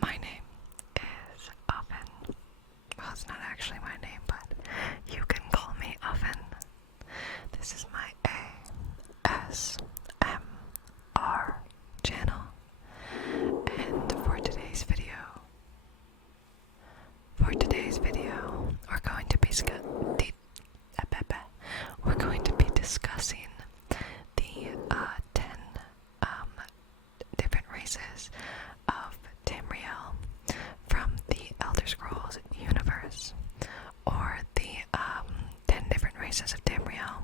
My name is Oven. Well, it's not actually my name, but you can call me Oven. This is my ASMR channel. And for today's video, we're going to be discussing the 10 different races of Tamriel from the Elder Scrolls universe, or the 10 different races of Tamriel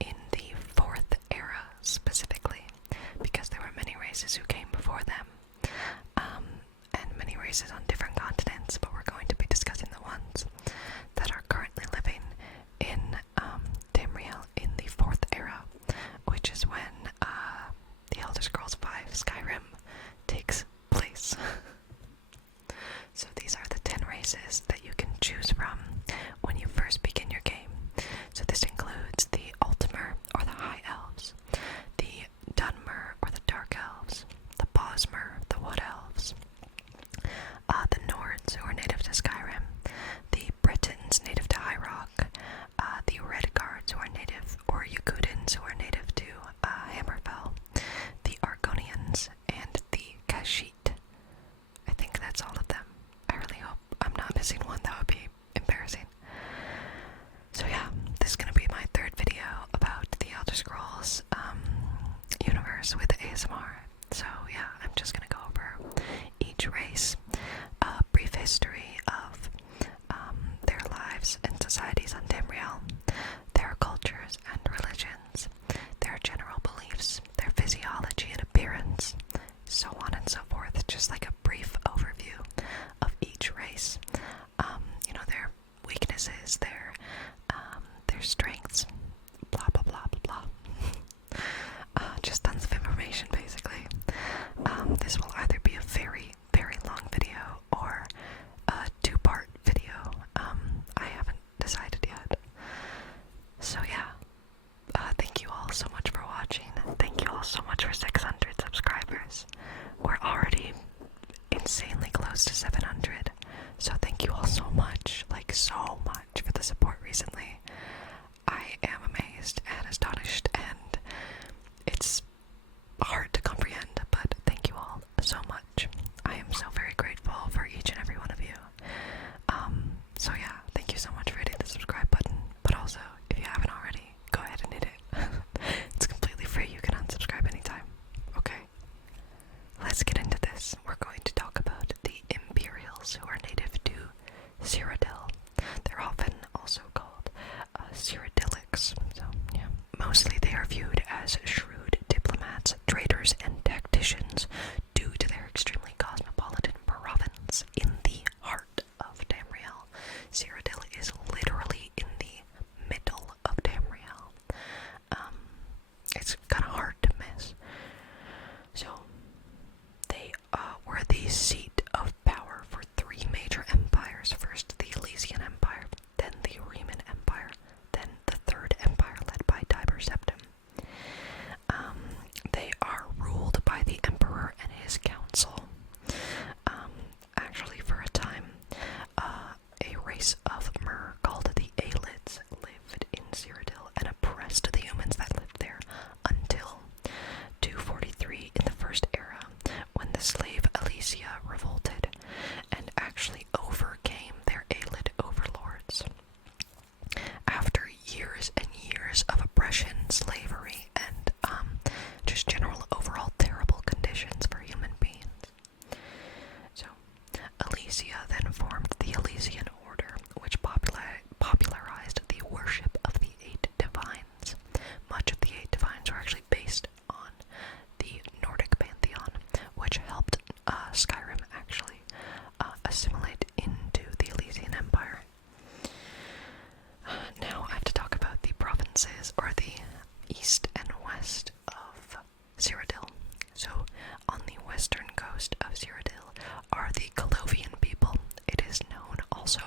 in the 4th era specifically, because there were many races who came before them, and many races on different continents, but we're going to be discussing the ones that are currently living in Tamriel in the 4th era, which is when the Elder Scrolls V Skyrim takes place. So these are the 10 races that you can choose from when you first begin your game. So this includes the Orsimer, or the High Elves, the Dunmer, or the Dark Elves, the Bosmer, the Wood Elves, the Nords, who are native to Skyrim, the Britons, native to High Rock, the Redguards, who are native, or Yokudans, who are native to Hammerfell, the Argonians, and the Khajiit. I think that's all of them. I really hope I'm not missing one. That would be embarrassing. So yeah, this is going to be my 3rd video about the Elder Scrolls universe with ASMR. So yeah, I'm just going to go over each race, a brief history of their lives and societies on Tamriel, their cultures and religions, their general beliefs, their physiology and appearance, so on and so forth. Just like a brief overview of each race. Their weaknesses, their strengths, blah blah blah blah blah. Just tons of information, basically. This will either be a very, very long video or a 2-part video. I haven't decided yet. So yeah, thank you all so much for watching. Thank you all so much for 600 subscribers. We're already insanely close to 700. So thank you all so much, so much for the support recently. I am amazed and astonished, and it's hard to comprehend, but thank you all so much. I am so very grateful for each and every one of you. So yeah, thank you so much for hitting the subscribe button, but also, if you haven't already, go ahead and hit it. It's completely free. You can unsubscribe anytime. Okay, let's get into this. We're going to talk about the Imperials, who are native to Cyrodiil. They're often also called Cyrodiilics. So yeah, mostly they are viewed as shrewd diplomats, traders, and tacticians due to their extremely cosmopolitan province in the heart of Tamriel. Cyrodiil is literally in the middle of Tamriel. It's kind of hard to miss. So they were the seat of power for 3 major empires. First the Elysian Empire, then the Orsimer Empire, then the 3rd Empire led by Tiber Septim. They are ruled by the Emperor and his council. Actually, for a time, a race of Mer called the Aelids lived in Cyrodiil and oppressed the humans that lived there until 243 in the 1st era, when the slave Elysia revolted and actually overcame their Aelid overlords. After years and years of oppression, slavery, and just general overall terrible conditions for human beings. So, Elysia then formed the Elysian Order, which popularized the worship of the 8 divines. Much of the 8 divines were actually based on the Nordic pantheon, which helped Skyrim actually assimilate into the Elysian Empire. Now I have to talk about the provinces, or the east and west of Cyrodiil. So on the western coast of Cyrodiil are the Colovian people. It is known also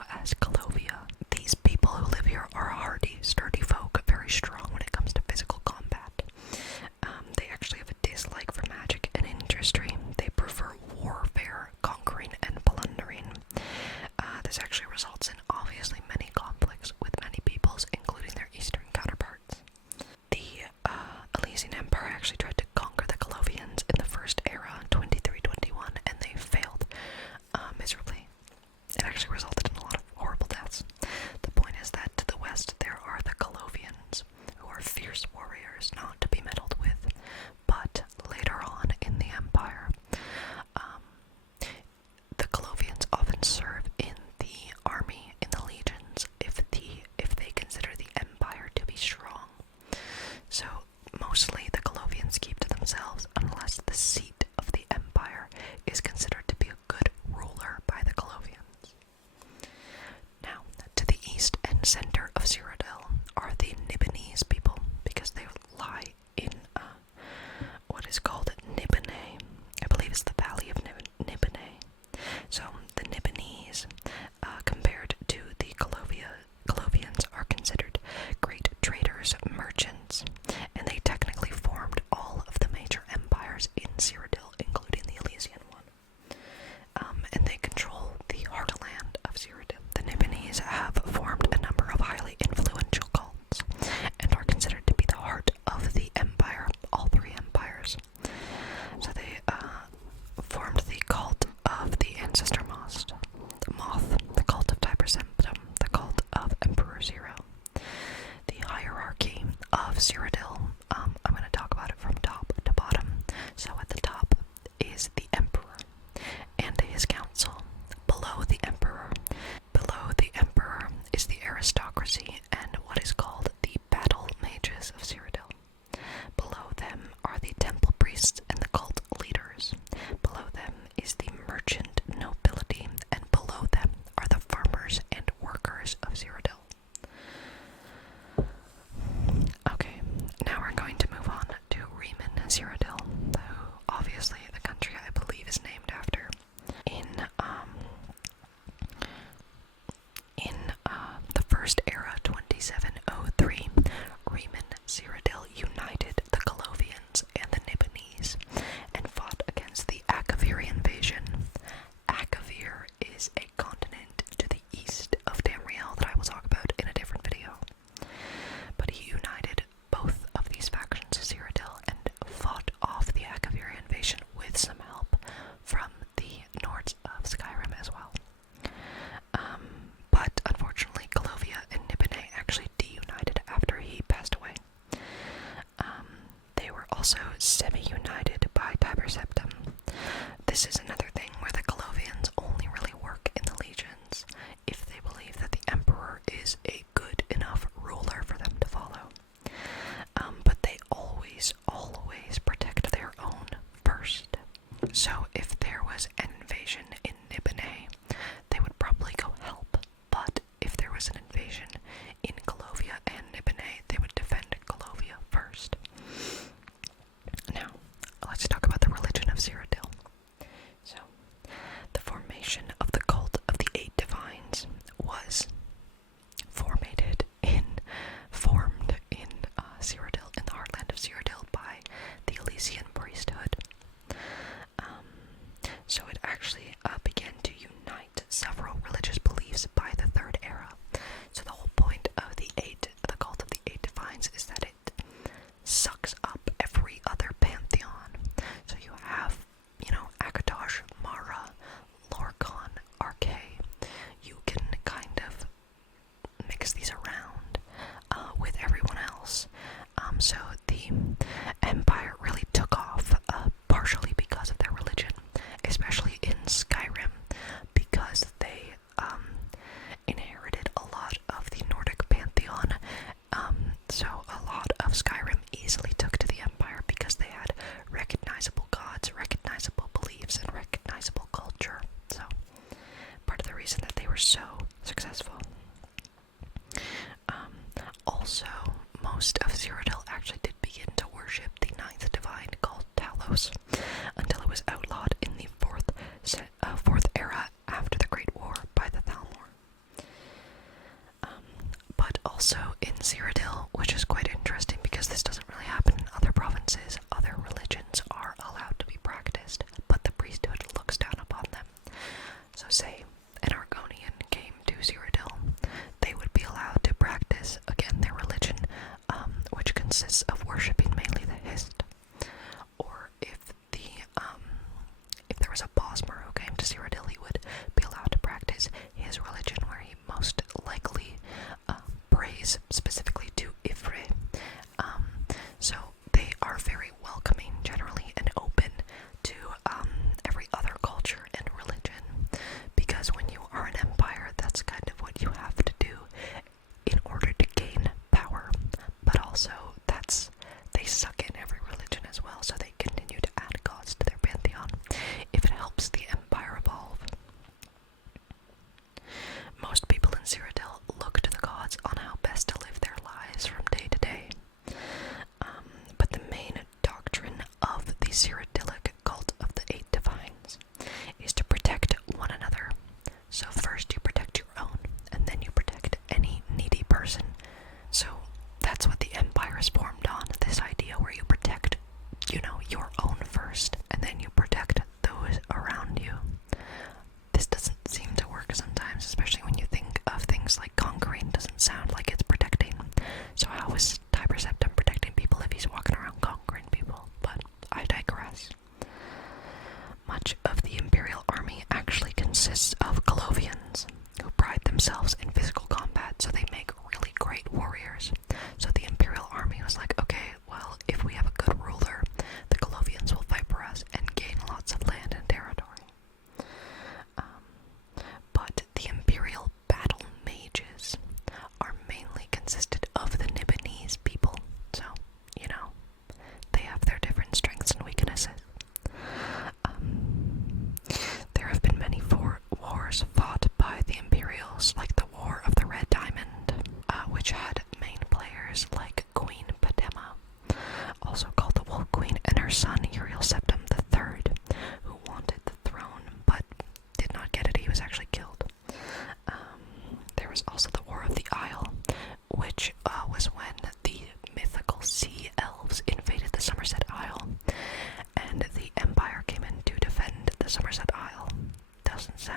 often serve in the army, in the legions, if they consider the empire to be strong. So mostly the Colovians keep to themselves unless the seat of the empire is considered to be a good ruler by the Colovians. Now, to the east and center of Cyrodiil are the Nibonese people, because they lie in what is called Niboney. I believe it's the Valley of Niboney. So the Nibonese, compared to the Colovians, are considered great traders, merchants, and they technically formed all of the major empires in Cyrodiil, including the Elysian one. And they control the heartland of Cyrodiil. The Nibonese have formed a number of highly influential cults, and are considered to be the heart of the empire, all three empires. So they formed the cult of the Ancestor Moth, the cult of Tiber Septim, the cult of Emperor Zero. The hierarchy of Cyrodiil, I'm going to talk about it from top to bottom. So at the top is the Emperor and his council. Below the Emperor is the aristocracy and what is called the battle mages of Cyrodiil. Below them are the temple priests and the cult leaders. Below them is the merchant nobility, and below them are the farmers and workers of Cyrodiil. Okay, now we're going to move on to Riemann Cyrodiil, who obviously the country I believe is named after. In the First Era, 2703, Riemann Cyrodiil united the Colovians and the Nibonese and fought against the Akavir invasion. Akavir is a continent to the east of Tamriel that I will talk about in a different video. But he united both of these factions of Cyrodiil and fought off the Akavir invasion with some help from the Nords of Skyrim as well. But unfortunately, Calovia and Niboney actually deunited after he passed away. They were also semi-united by Tiber Septim. This is another thing where the Colovians only really work in the legions if they believe that the Emperor is a good enough ruler for them to follow. But they always protect their own first. So if there was an invasion in Niboney, they would probably go help. But if there was an invasion in Calovia and Niboney, they would defend Calovia first. Now, let's talk about the religion of Cyrodiil. So, the formation of the cult of the Eight Divines was formed in Cyrodiil, in the heartland of Cyrodiil, by the Elysian priesthood. So it actually began to unite several religious beliefs by the Third Era. So the whole point of the cult of the Eight Divines is that it sucks up every other pantheon. So you have, Akatosh, Mara, Lorkhan, Arche. You can kind of mix these around with everyone else. So the empire really took off partially because of their religion, especially in Skyrim, because they inherited a lot of the Nordic pantheon. So a lot of Skyrim easily took to the empire because they had recognizable gods, recognizable beliefs, and recognizable culture. So part of the reason that they were so successful. Also, most of Cyrodiil actually did begin to worship the ninth divine called Talos, until it was outlawed in the fourth era after the Great War by the Thalmor. But also in Cyrodiil, which is quite interesting because this doesn't really happen in other provinces, other religions are allowed to be practiced, but the priesthood looks down upon them. So say an Argonian came to Cyrodiil, they would be allowed to practice, again, their religion, which consists of worshipping mainly the Hist. Or if there was a Bosmer who came to Cyrodiil, he would be allowed to practice his religion, where he most likely prays specifically to Ifre. So they are very welcoming generally and open to every other culture and religion, because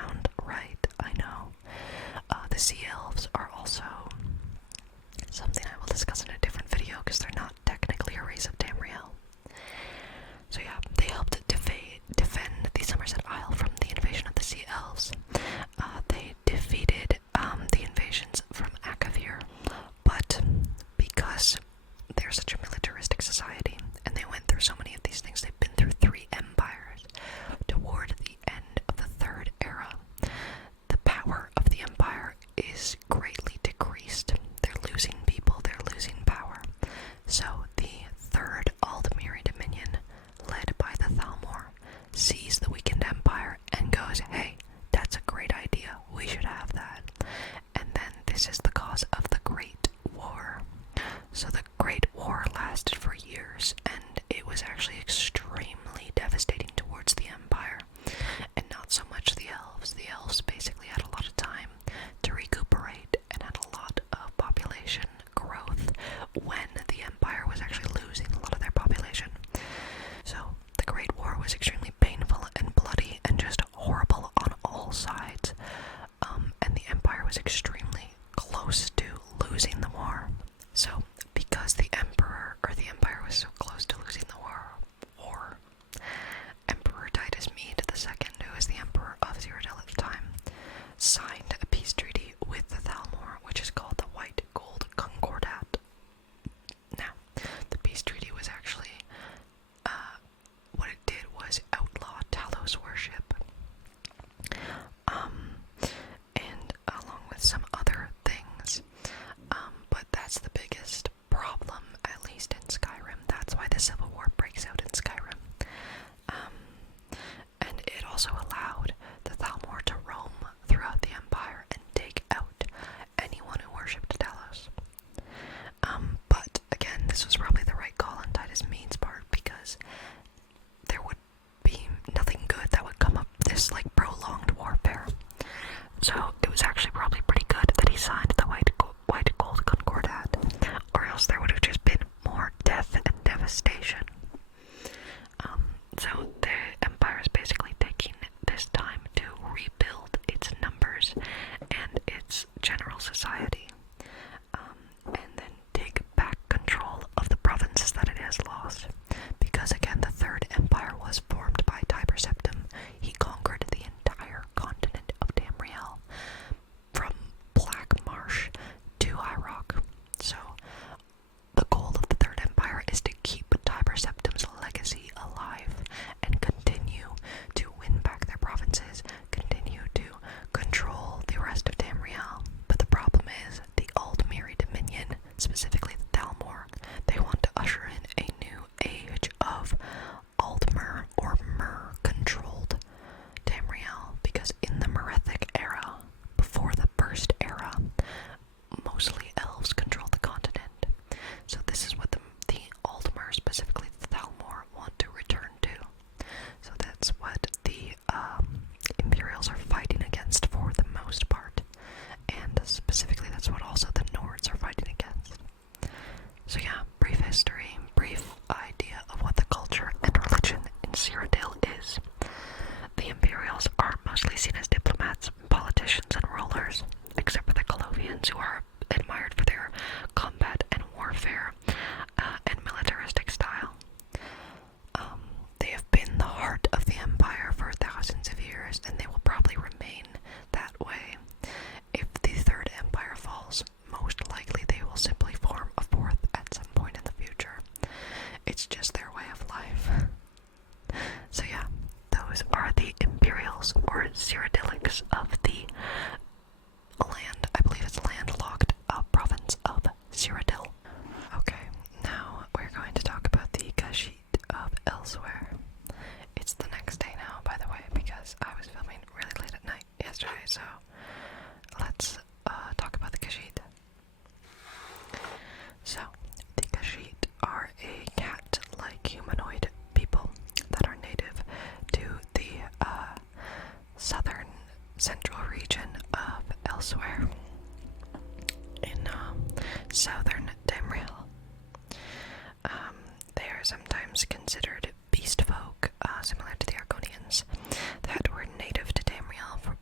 sound right, I know. The Sea Elves are also something I will discuss in a different video because they're not technically a race of Tamriel. So yeah, they helped defend the Somerset Isle from the invasion of the Sea Elves. They defeated the invasions from Akavir, but because they're such a militaristic society, and they went through so many of these things, they've been through 3 empires. Toward the end of the Third Era, the power of the Empire is greatly decreased. They're losing people, they're losing power. So the Third Aldmeri Dominion, led by the Thalmor, sees the weakened Empire and goes, hey, that's a great idea, we should have that. And then this is the cause of the Great War. So the Great War lasted for years, and it was actually extremely devastating towards the Empire, and not so much the Elves. The Elves basically had a lot of time to recuperate and had a lot of population growth when the Empire was actually losing a lot of their population. So the Great War was extremely painful and bloody and just horrible on all sides, and the Empire was extremely close to losing the war. So because the Empire was so close to losing the war, Emperor Titus Mede II, who is the Emperor of Cyrodiil at the time, signed a peace treaty with the Thalmor, which is called the White Gold Concordat. Now, the peace treaty was actually, what it did was outlaw Talos worship, and along with some other things, but that's the biggest problem, at least in Skyrim. That's why the Civil War breaks out in Skyrim. And it also allowed the Thalmor to roam throughout the Empire and take out anyone who worshipped Talos. But again, this was probably the right call on Titus Mede's part, because there would be nothing good that would come of this, like, prolonged warfare. So it was actually probably pretty good that he signed the White Gold Concordat, or else there would have just been more death and devastation. So the Empire is basically taking this time to rebuild its numbers and its general society, and then take back control of the provinces that it has lost. Because again, the Third Empire was formed by Tiber Septim. He conquered the entire continent of Tamriel, from Black Marsh to High Rock. So the goal of the Third Empire is to keep Tiber Septim's legacy alive and continue to win back their provinces, continue to control the rest of Tamriel. But the problem is, the Aldmeri Dominion, specifically the Thalmor, they want to usher in a new age of Aldmer or Mer-controlled Tamriel, because in the Merethic era, before the First Era, mostly elves controlled the continent. So this is what the Aldmer, specifically the Thalmor, want to return to. So that's what the Imperials are fighting against for the most part. And specifically that's what also the Nords are fighting against. So yeah, brief history, brief idea of what the culture and religion in Cyrodiil is. The Imperials are mostly seen as diplomats, politicians, and rulers, except for the Colovians, who are admired for their combat and warfare and militaristic style. They have been the heart of the Empire for thousands of years, and they will probably remain that way. If the Third Empire falls, most likely they will simply form a fourth at some point in the future. It's just their way of life. So yeah, those are the Imperials, or Cyrodiilics, of the I believe it's landlocked province of Cyrodiil. Okay, now we're going to talk about the Khajiit of Elsewhere. It's the next day now, by the way, because I was filming really late at night yesterday, so let's talk about the Khajiit. So, the Khajiit are a cat-like humanoid people that are native to the southern central region of Elsewhere in southern Tamriel. They are sometimes considered beast folk, similar to the Argonians, that were native to Tamriel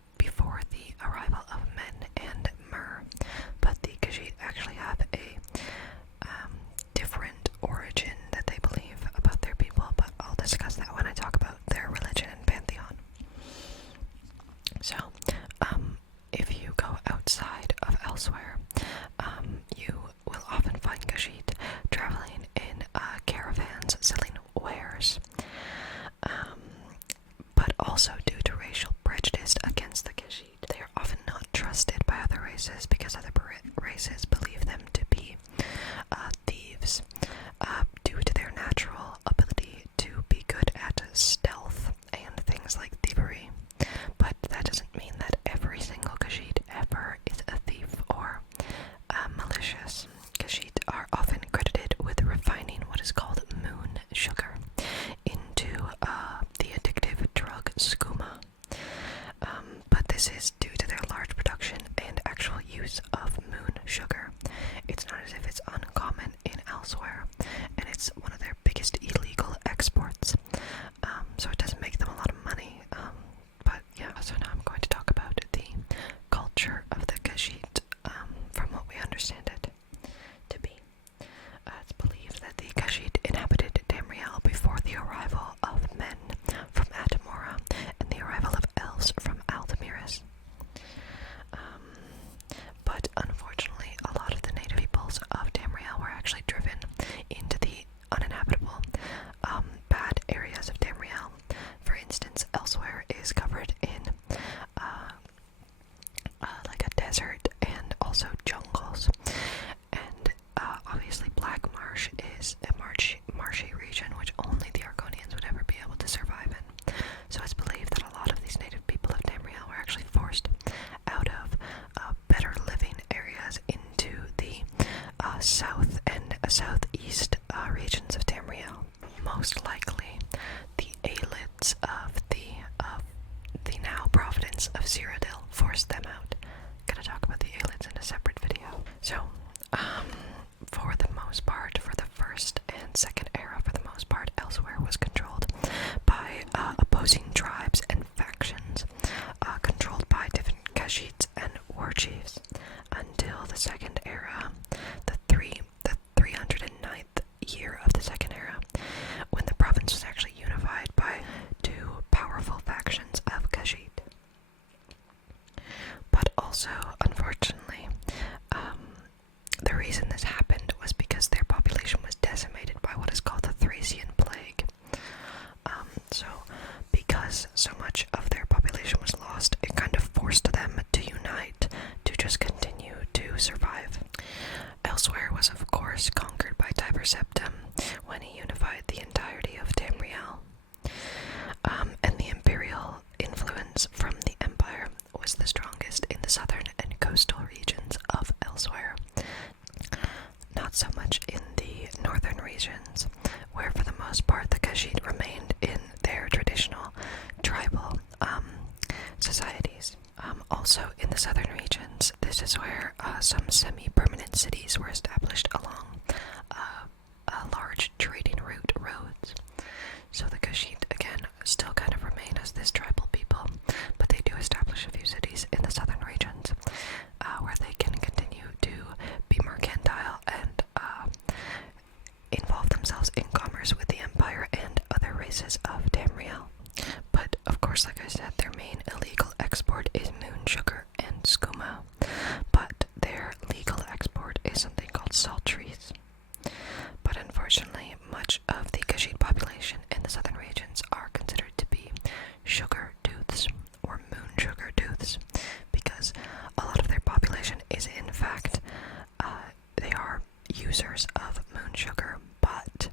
So, if you go outside of elsewhere, you will often find Khajiit traveling in caravans selling wares. But also due to racial prejudice against the Khajiit, they are often not trusted by other races because other races believe them to be thieves due to their natural ability to be good at stealth and things like thievery. But that doesn't mean that every single Khajiit ever is a thief or malicious. Khajiit are often credited with refining what is called moon sugar into the addictive drug skooma. But this is due to their large production and actual use of moon sugar. It's not as if it's uncommon in elsewhere, and it's one of their biggest illegal exports. So it doesn't make them a lot of money. But yeah, so now I'm going to talk about the culture of the Khajiit, from what we understand it to be. It's believed that the Khajiit inhabited Tamriel before the arrival of men from Atamora and the arrival of elves from Aldemiris. But unfortunately, a lot of the native peoples of Tamriel were actually driven into the uninhabitable, bad areas of Tamriel. For instance, elsewhere is covered in like a desert and also jungles. And obviously Black Marsh is a marshy region which only the Argonians would ever be able to survive in. So it's believed that a lot of these native people of Tamriel were actually forced out of better living areas into the south and southeast regions of Tamriel. Most likely, the Aelids of the now province of Cyrodiil forced them out. Gonna talk about the Aelids in a separate video. So, for the most part, for the first and second era, for the most part, elsewhere was controlled by opposing tribes and factions, controlled by different Khajiits and war chiefs, until the second era, the 309th year of the second era, when the province was actually unified by two powerful factions of Khajiit. But also, unfortunately, the reason this happened was because their population was decimated by what is called the Thracian Plague. So, because so much of their population was lost, it kind of forced them to unite to just continue to survive. Elsewhere was, of course, conquered by Tiber Septim when he unified the entirety of Tamriel. And the Imperial influence from the Empire was the strongest in the southern and coastal regions of elsewhere. Not so much in the northern regions, where for the most part the Khajiit remained in their traditional tribal societies. Also in the southern regions, this is where some semi-permanent cities were established along large trading roads. So the Khajiit, again, still kind of remain as this tribal people, but they do establish a few cities in the southern regions where they can continue to be mercantile and involve themselves in commerce with the Empire and other races of Tamriel. But, of course, like I said, their main illegal export is moon sugar and skooma, but their legal export is something called salt trees. But unfortunately, much of the Khajiit population in the southern regions are considered to be sugar tooths, or moon sugar tooths, because a lot of their population is in fact, they are users of moon sugar. But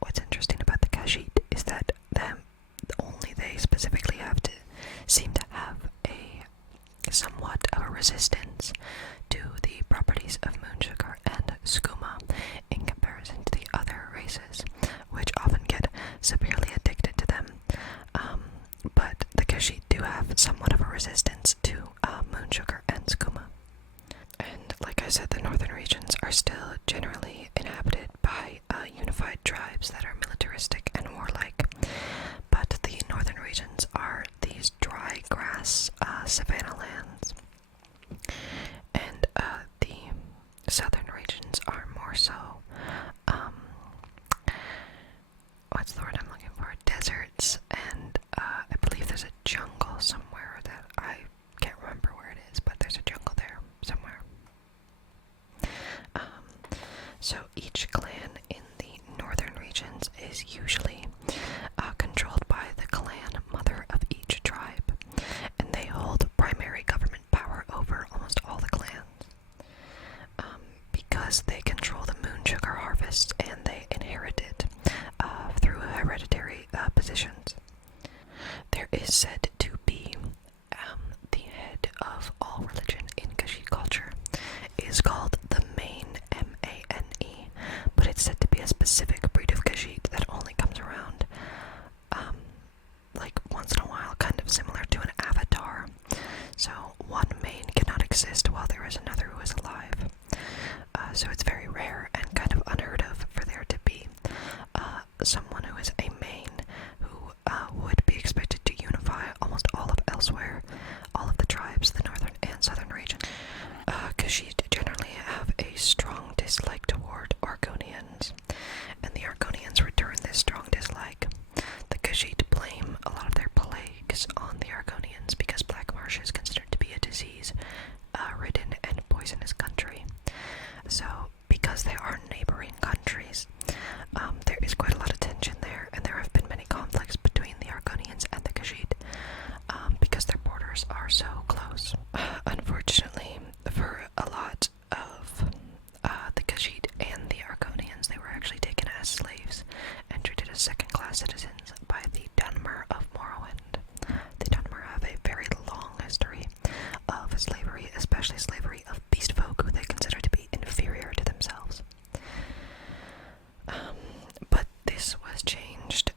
what's interesting about the Khajiit is that only they specifically seem to have somewhat of a resistance to the properties of moon sugar and skooma in comparison to the other races, which often get severely addicted to them. But the Khajiit do have somewhat of a resistance to moon sugar and skooma. And like I said, the northern regions are still generally inhabited by unified tribes that are militaristic and warlike. But the northern regions are these dry grass savanna lands. And the southern regions are more so, what's the word I'm looking for? Deserts, and I believe there's a jungle somewhere that I close. Unfortunately, for a lot of the Khajiit and the Argonians, they were actually taken as slaves and treated as second-class citizens by the Dunmer of Morrowind. The Dunmer have a very long history of slavery, especially slavery of beast folk who they consider to be inferior to themselves. But this was changed.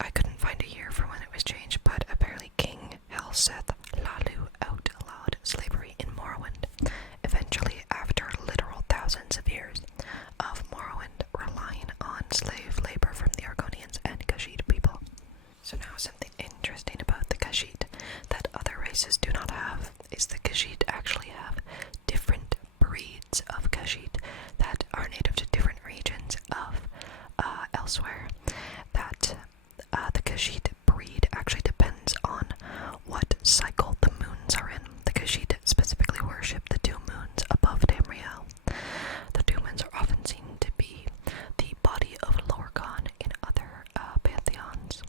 I couldn't find a year for when it was changed, but apparently King Helseth Lalu outlawed slavery in Morrowind, eventually after literal thousands of years of Morrowind relying on slave labor from the Argonians and Khajiit people. So now something interesting about the Khajiit that other races do not have is the Khajiit actually have different breeds of Khajiit that are native to different regions of elsewhere. That the Khajiit breed actually depends on what cycle the moons are in. The Khajiit specifically worship the two moons above Tamriel. The two moons are often seen to be the body of Lorkhan in other pantheons.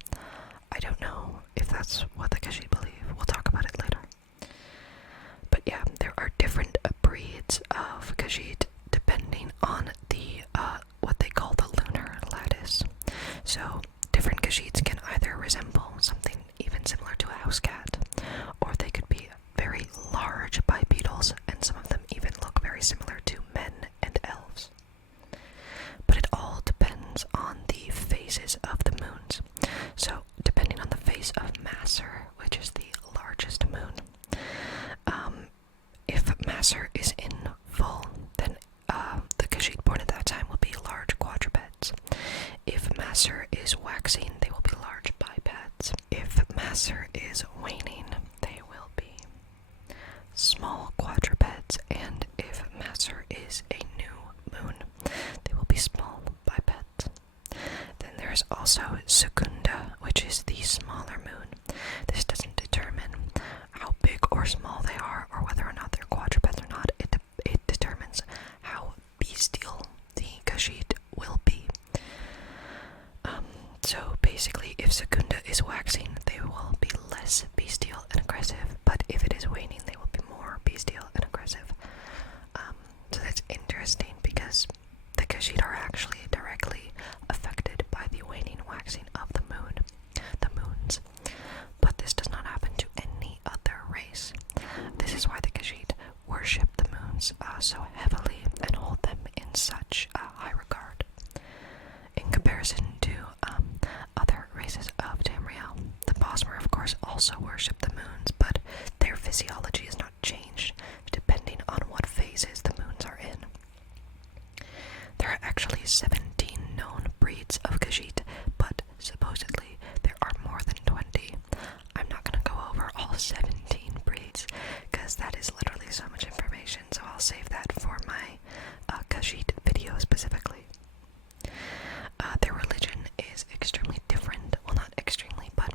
I don't know if that's what the Khajiit believe. We'll talk about it later. But yeah, there are different breeds of Khajiit depending on the what they call the lunar lattice. So different Khajiits can either resemble something even similar to a house cat, or they could be very large bipedals, and some of them even look very similar to men and elves. But it all depends on the phases of the moons. So depending on the phase of Masser, which is the largest moon, if Masser is in full, then the Khajiit born at that time will be large quadrupeds. If Masser is waxing, they will be large bipeds. If Masser is waning, they will be small quadrupeds. And if Masser is a new moon, they will be small bipeds. Then there's also Secunda, which is the smaller moon. This doesn't determine how big or small they are, or whether or not they're quadrupeds or not. It determines how bestial the Khajiit will be. So basically, if Secunda is waxing, they will be less bestial and aggressive, but if it is waning, they will be more bestial and aggressive. So that's interesting because the Khajiit are actually directly affected by the waning waxing of the moons. But this does not happen to any other race. This is why the Khajiit worship the moons so heavily and hold them in such high regard. In comparison to other races of Tamriel, the Bosmer of course also worship the moons, but their physiology is not changed depending on what phases the moons are in. There are actually 17 known breeds of Khajiit, but supposedly there are more than 20. I'm not going to go over all 17 breeds, because that is literally so much information, so I'll save that for my Khajiit video specifically. Their religion is extremely different, well not extremely, but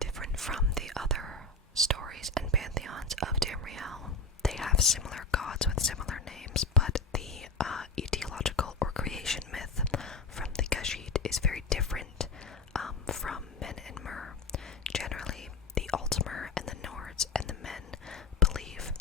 different from the other stories and pantheons of Tamriel. They have similar gods with similar names, but the etiological or creation myth from the Khajiit is very different from men and Mer. Generally, the Orsimer and the Nords and the men believe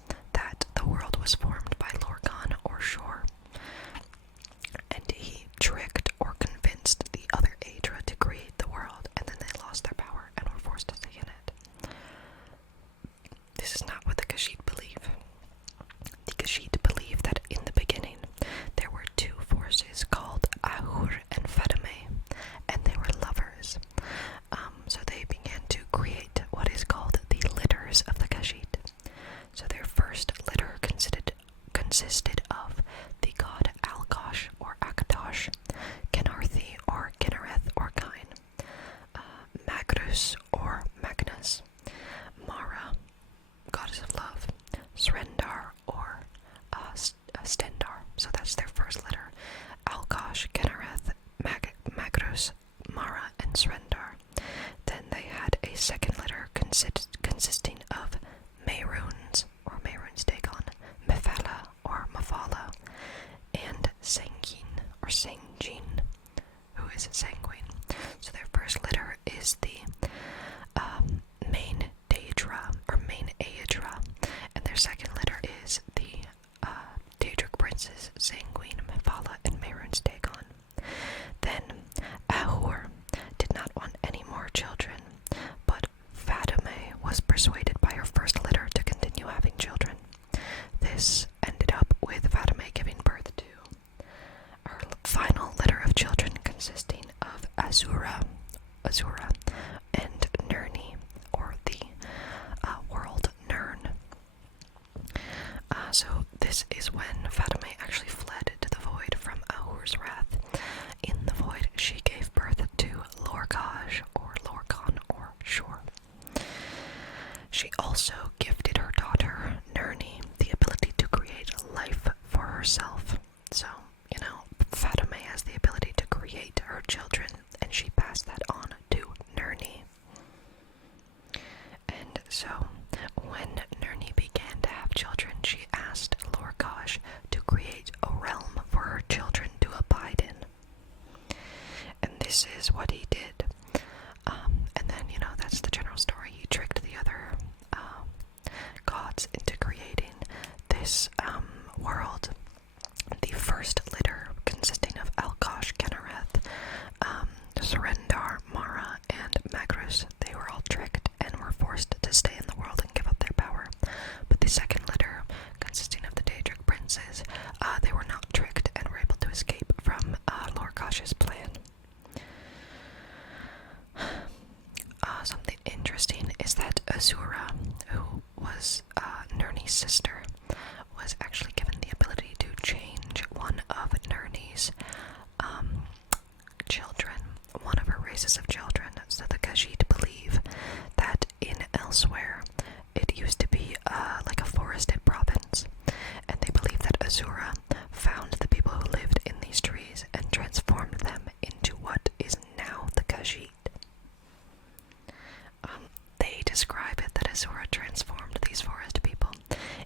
also gifted her daughter, Nirni, the ability to create life for herself. So, Fatima has the ability to create her children, and she passed that on to Nirni. And so, when Nirni began to have children, she asked Lorgosh to create a realm for her children to abide in. And this is what he did. And then, that's the general story. He tricked the other gods into creating this world. The first litter, consisting of Alkosh, Kenareth, Surrendar, Mara, and Magrus, they were all tricked and were forced to stay in the world and give up their power. But the second litter, consisting of the Daedric princes, they were not tricked and were able to escape from Lorgosh's plan. Something interesting is that Azura, who was Nirni's sister, was actually given the ability to change one of Nirni's children, one of her races of children. So the Khajiit believe that in Elsewhere, it used to be like a forested province, and they believe that Azura found the people who lived in these trees and transformed them into what is now the Khajiit. They describe it that Azura transformed these forest people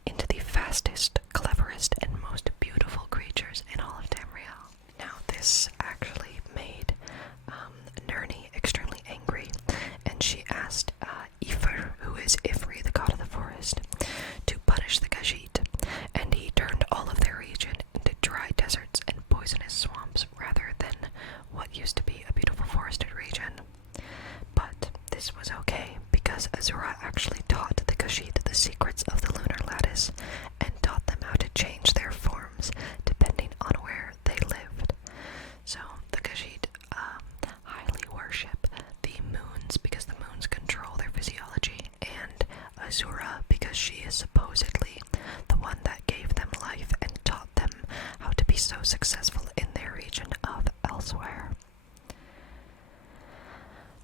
into the fastest, cleverest, and most beautiful creatures in all of Tamriel. Now, this actually made Nirni extremely angry, and she asked Ifr, who is Ifri, the god of the forest, to punish the Khajiit, and he turned all of their region into dry deserts and poisonous swamps rather than what used to be a beautiful forested region. But this was okay, because Azura actually taught the Khajiit the secrets of the lunar lattice and taught them how to change their forms depending on where they lived. So the Khajiit highly worship the moons because the moons control their physiology, and Azura because she is supposedly the one that gave them life and taught them how to be so successful in their region of Elsewhere.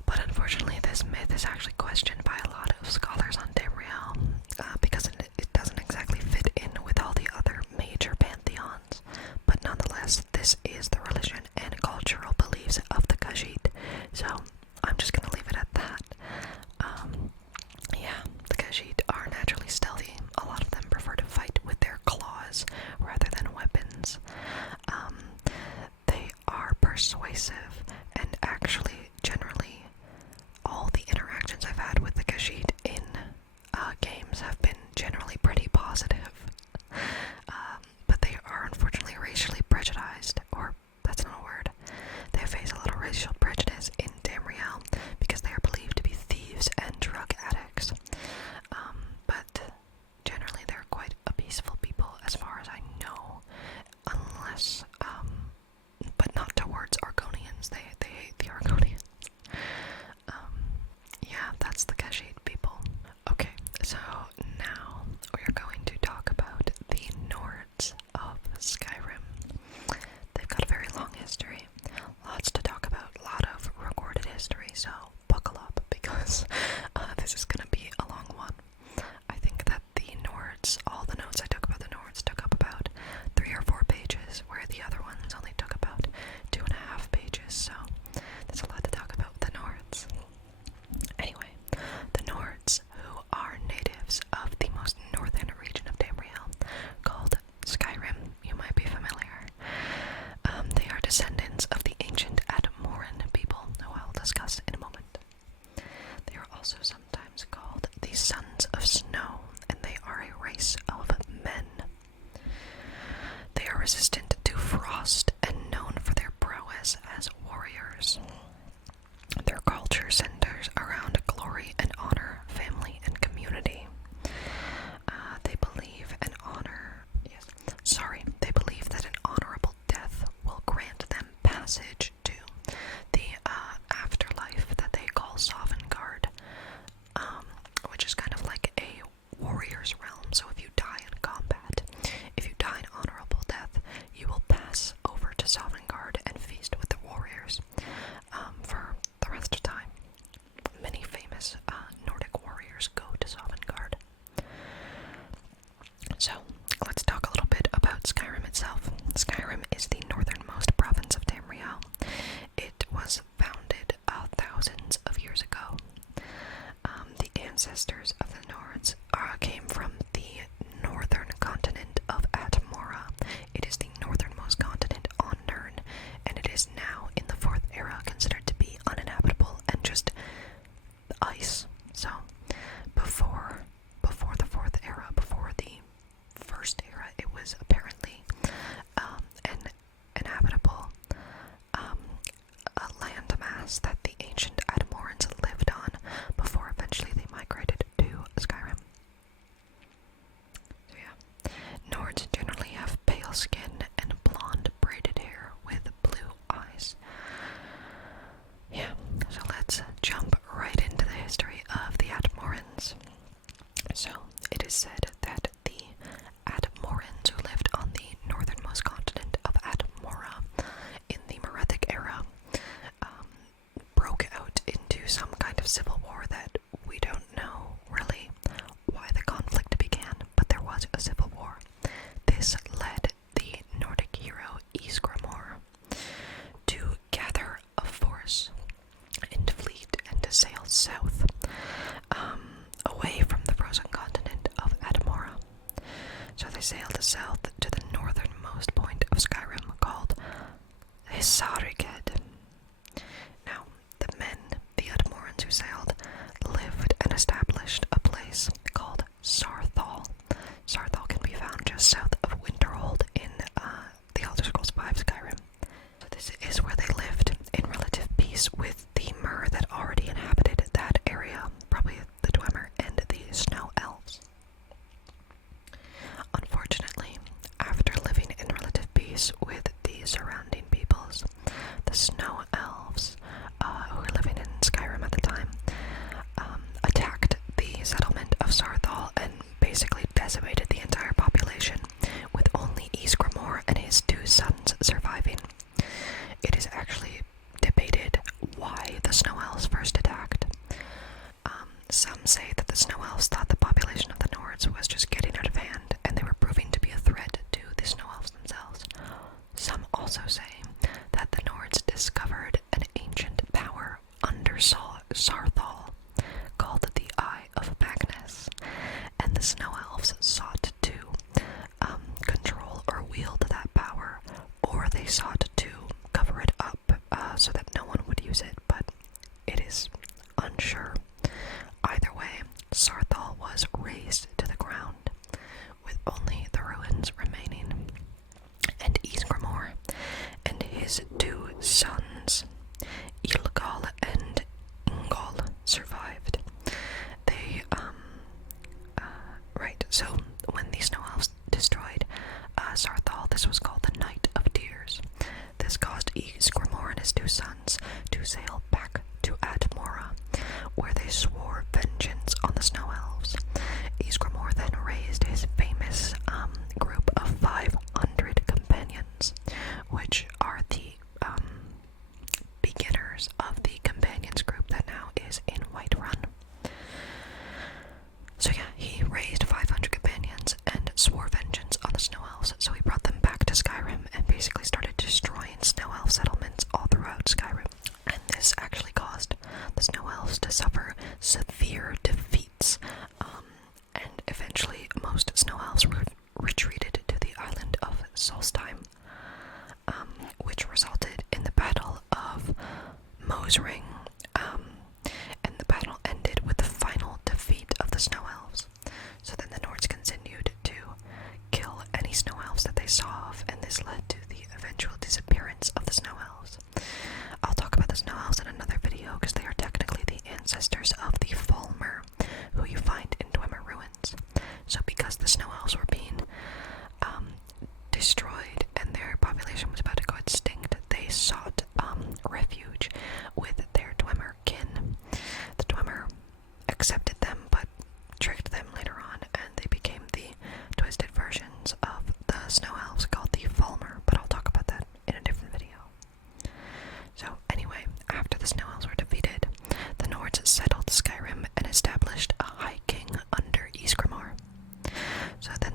But unfortunately, this myth is actually questioned by a lot of scholars on Tamriel, because it doesn't exactly fit in with all the other major pantheons. But nonetheless, this is the religion and cultural beliefs of the Khajiit, so I'm just gonna leave it at that. The Khajiit are naturally stealthy. A lot of them prefer to fight with their claws rather than weapons. They are persuasive, and actually, generally, all the interactions I've had with the Khajiit in games have been generally pretty positive. But they are unfortunately racially prejudiced, or that's not a word. They face a lot of racial prejudice in Tamriel because they are believed to be thieves and drug addicts. But generally they're quite a peaceful people as far as I know, unless, but not towards Argonians. They hate the Argonians. That's the Khajiit people. Okay, so now Skyrim is the northernmost province of Tamriel. It was founded thousands of years ago. The ancestors of the Nords came from the northern continent of Atmora. It is the northernmost continent on Nirn, and it is now in the Fourth Era considered to be uninhabitable and just ice. So, before the Fourth Era, before the First Era, it was apparently an inhabitable a landmass that the ancient Admorans lived on before eventually they migrated to Skyrim. So yeah, Nords generally have pale skin and blonde braided hair with blue eyes. Yeah, so let's jump right into the history of the Admorans. So, it is said that the Admorans who lived on the northernmost continent of Atmora in the Merethic era broke out into some kind of civil war that we don't know really why the conflict began, but there was a civil war. This led the Nordic hero Ysgramor to gather a force and fleet and to sail south, away from the frozen continent of Atmora. So they sailed south to the northernmost point of Skyrim called Hisariged. Now, the Admorans who sailed, lived and established a place called Sarthal. Sarthal can be found just south of Winterhold in the Elder Scrolls V Skyrim. So this is where they lived in relative peace with the Mer that already inhabited that area, probably the Dwemer and the Snow Elves. Unfortunately, after living in relative peace with the surrounding peoples, the Snow Elves, who were living in Skyrim at the time, attacked the settlement of Sarthal and basically decimated the entire population, with only Ysgramor and his two sons surviving. It is actually debated why the Snow Elves first attacked. Some say that the Snow Elves thought the population of the Nords was just getting out of hand, and they were proving to be a threat to the Snow Elves themselves. Some also say that the Nords discovered an ancient power under Sarthal called the Eye of Magnus, and the Snow Elves sought to control or wield that power, or they sought to cover it up so that no one would use it, but it is unsure. Either way, Sarthal was razed to the ground, with only the ruins remaining, and Ysgramor and his two sons, Ilgal and Ingol, survived. They, so when the Snow Elves destroyed Sarthal, this was called the Night of Tears. This caused Ysgramor and his two sons to sail back to Atmora, where they swore vengeance on the Snow Elves. Ysgramor then raised his famous group of 500 companions, which are the beginners of the companions group that now is in Whiterun. So yeah, he raised 500 companions and swore vengeance on the Snow Elves, so he brought them back to Skyrim and basically started destroying Snow Elf settlements all throughout Skyrim. And this actually caused the Snow Elves to suffer severe defeats, and eventually most Snow Elves retreated to the island of Solstheim, which resulted in the Battle of Mosring, and the battle ended with the final defeat of the Snow Elves. So then the Nords continued to kill any Snow Elves that they saw of, and this led to the eventual disappearance of the Snow Elves. I'll talk about the Snow Elves in another video because they are technically the ancestors of the Falmer, who you find in Dwemer ruins. So because the Snow Elves were being destroyed and their population was about to go extinct, they sought refuge with their Dwemer kin. The Dwemer accepted them but tricked them later on, and they became the twisted versions of the Snow Elves called the Falmer, but I'll talk about that in a different video. So anyway, after the Snow Elves were defeated, the Nords settled Skyrim and established a High King under Ysgramor. So then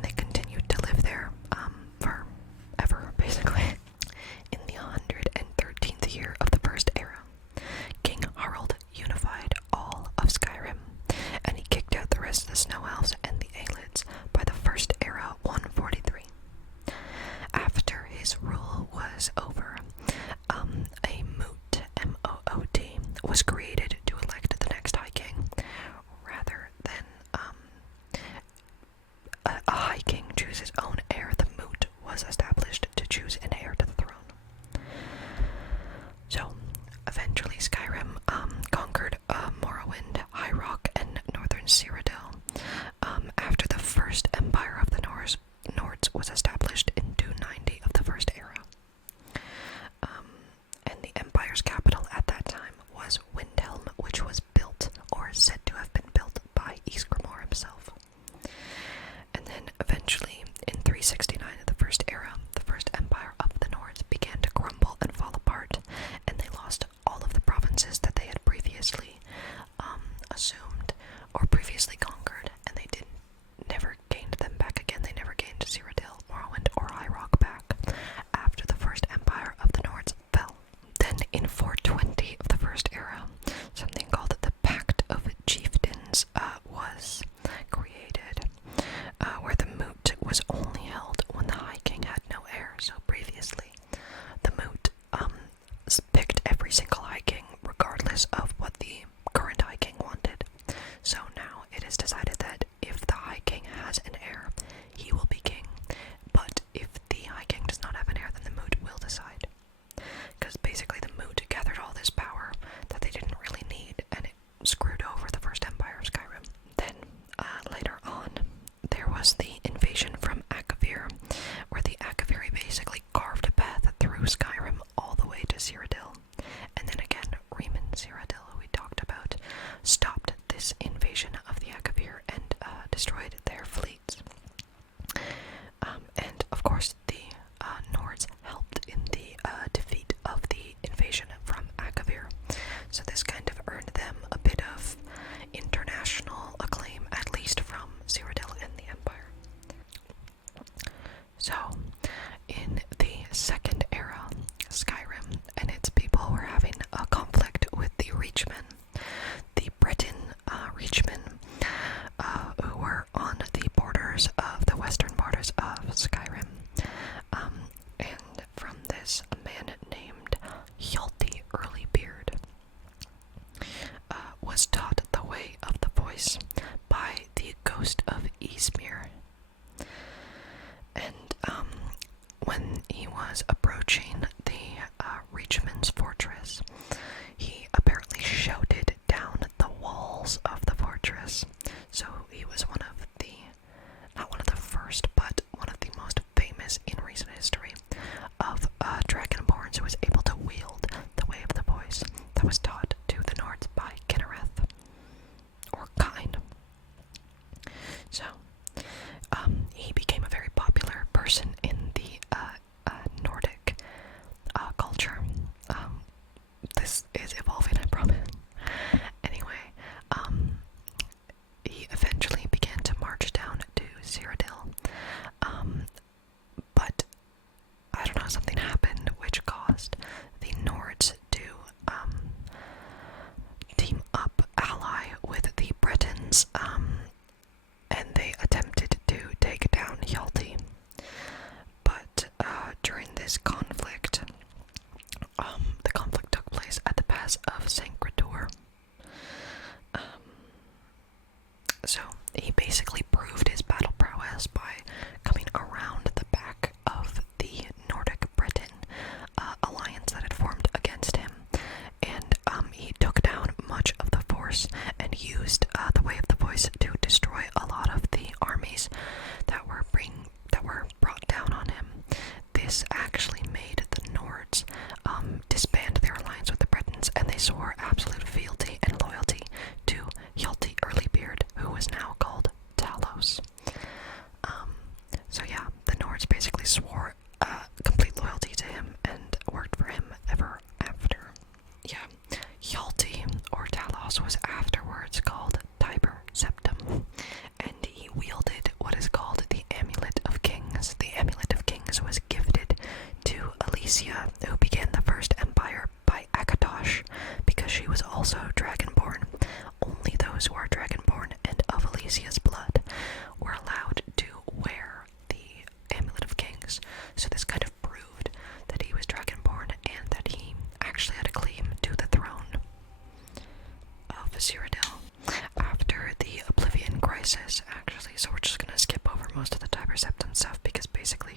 most of the Tiber Septim stuff, because basically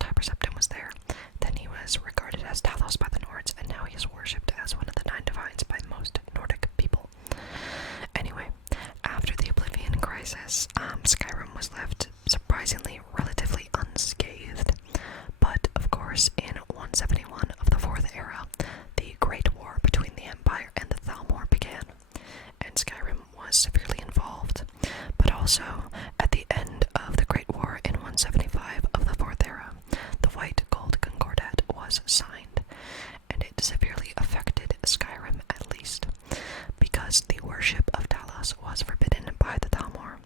Tiber Septim was there, then he was regarded as Talos by the Nords, and now he is worshipped as one of the 9 divines by most Nordic people. Anyway, after the Oblivion Crisis, Skyrim was left surprisingly relatively unscathed, but of course in 171 of the 4th era, the Great War between the Empire and the Thalmor began, and Skyrim was severely involved. But also, at the end of the Great War in 175 of the 4th era, the White Gold Concordat was signed, and it severely affected Skyrim at least, because the worship of Talos was forbidden by the Thalmor,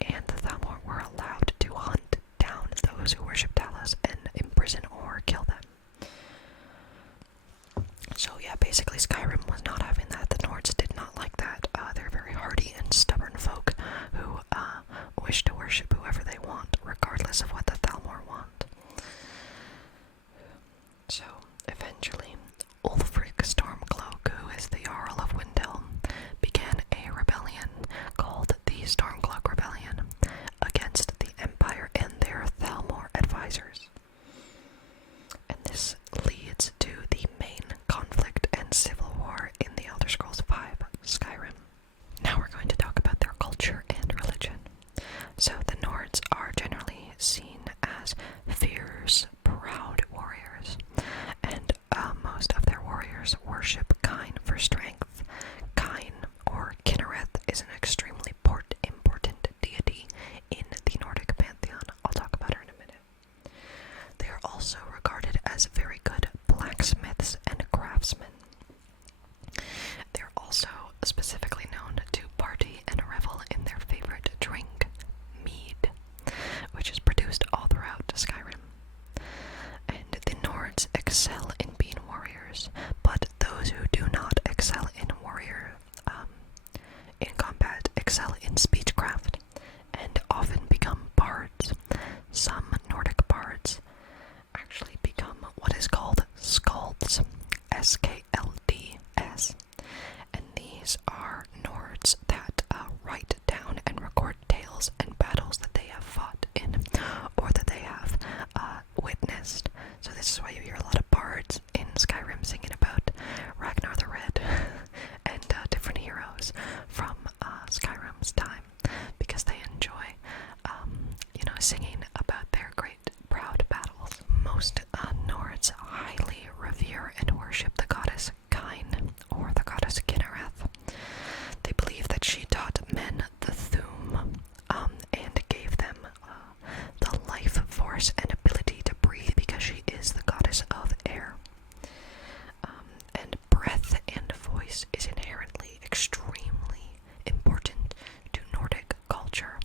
and the Thalmor were allowed to hunt down those who worship Talos and imprison or kill them. So yeah, basically Skyrim was not having that. The Nords did not like that. They're very hardy and stubborn folk who wish to worship whoever they want, regardless of what the Thalmor want. So eventually, Ulfric Stormcloak, who is the Jarl of Windhelm, began a rebellion called the Stormcloak Rebellion against the Empire and their Thalmor advisors. And this leads to the main conflict and civil war in the Elder Scrolls V Skyrim. Now we're going to talk about their culture and religion. So the Nords are generally seen as fierce, proud warriors, and most of their warriors worship Kine for strength. Kine, or Kinnereth, is an extremely important deity in the Nordic pantheon. I'll talk about her in a minute. They are also regarded as very good blacksmiths and craftsmen. They're also specifically known to party and revel in their favorite drink, mead, which is produced all throughout Skyrim. And the Nords excel in being warriors, but those who do not excel in in combat excel in speechcraft, and often become bards. Some Nordic bards actually become what is called skalds, S-K-L-D-S, and these are Nords that write down and record tales and battles that they have fought in, or that they have witnessed. So this is why you hear a lot of bards in Skyrim singing about Ragnar the Red and different heroes from Skyrim's time, because they enjoy, singing about their great, proud battles. Most Nords highly revere and worship the goddess Kine, or the goddess Kinnereth. They believe that she taught men the Thuum, and gave them the life force and ability to breathe, because she is the goddess of air. And breath and voice is inherently extremely important to Nordic culture.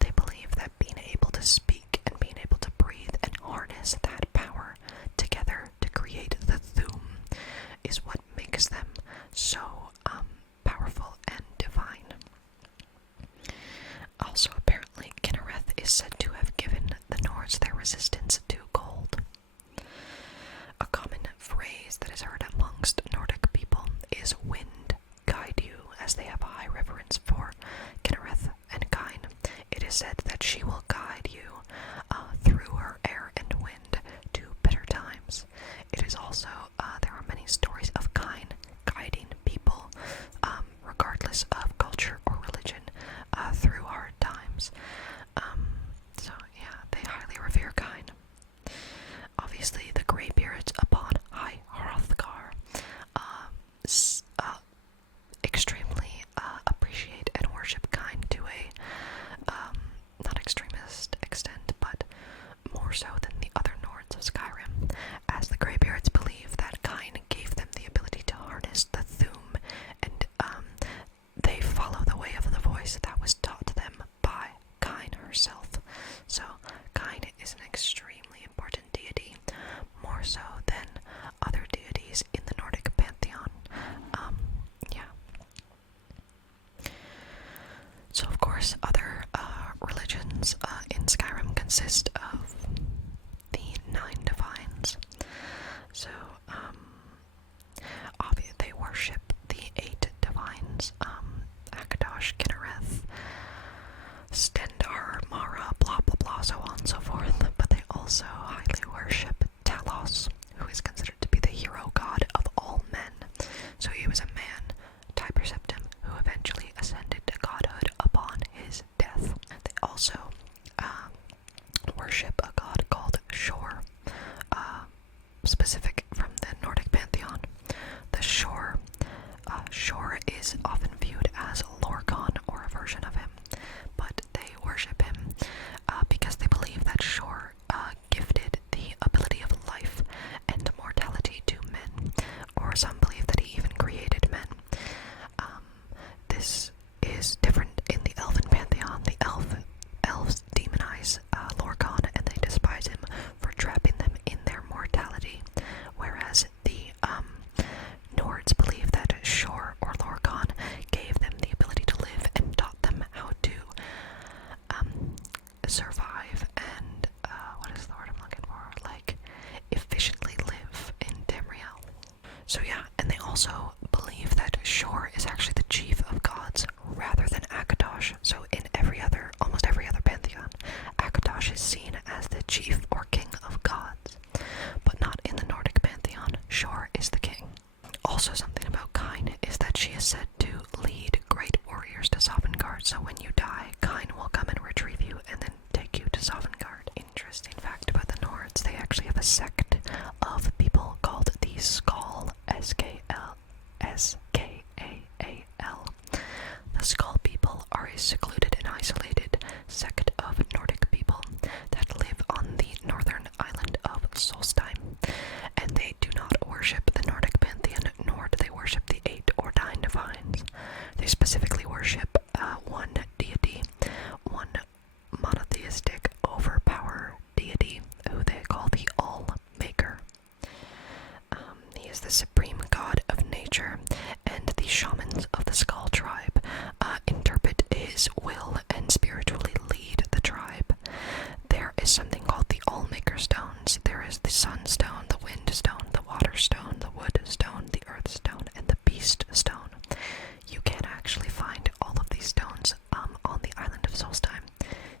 They believe that being able to speak and being able to breathe and harness that power together to create the Thuum is what makes them so powerful and divine. Also, apparently, Kinnereth is said to have given the Nords their resistance to gold. A common phrase that is heard amongst Nordic people is "wind guide you," as they have a high reverence for Kinnereth and Kine. It is said that she will guide you through her air and wind to better times. It is also, there are many stories of Kine guiding people, regardless of culture or religion, through hard times. So yeah, they highly revere Kine. Obviously, the Greybeards upon High Hrothgar extremely appreciate and worship Kine to a not extremist extent, but more so than the other Nords of Skyrim, as the Greybeards believe that Kine gave them the ability to harness the Thuum, and they follow the way of the voice that was taught to them by Kine herself. So Kine is an extremely important deity, more so than other deities in the Nordic pantheon. So of course, other religions in Skyrim consist of the 9 divines. So obviously they worship the 8 divines, Akatosh, Kinnereth, Stendar, Mara, blah blah blah, survive and, what is the word I'm looking for? Like, efficiently live in Tamriel. So yeah, and they also believe that Shor is actually the chief of gods rather than Akatosh. So in almost every other pantheon, Akatosh is seen as the chief or king of gods. But not in the Nordic pantheon, Shor is the king. Also, something about Kine is that she is said to lead great warriors to Sovngarde, so when you die, Kine will come and retrieve you and then take you to Sovngarde. Interesting fact about the Nords, they actually have a sect of people called the Skald, S-K-A-A-L. The Skald people are a secluded and isolated sect of Nordic people that live on the northern island of Solstheim, and they do not worship the Nordic pantheon, nor do they worship the 8 or 9 divines. They specifically worship one deity, one monotheistic overpower deity, who they call the All-Maker. He is the supreme god of nature, and the shamans of the Skull tribe interpret his will and spiritually lead the tribe. There is something called the All-Maker stones. There is the Sunstone, the Wind stone, the Water stone, the Wood stone, the Earth stone, and the Beast stone. You can actually find all of these stones on the island of Solstheim,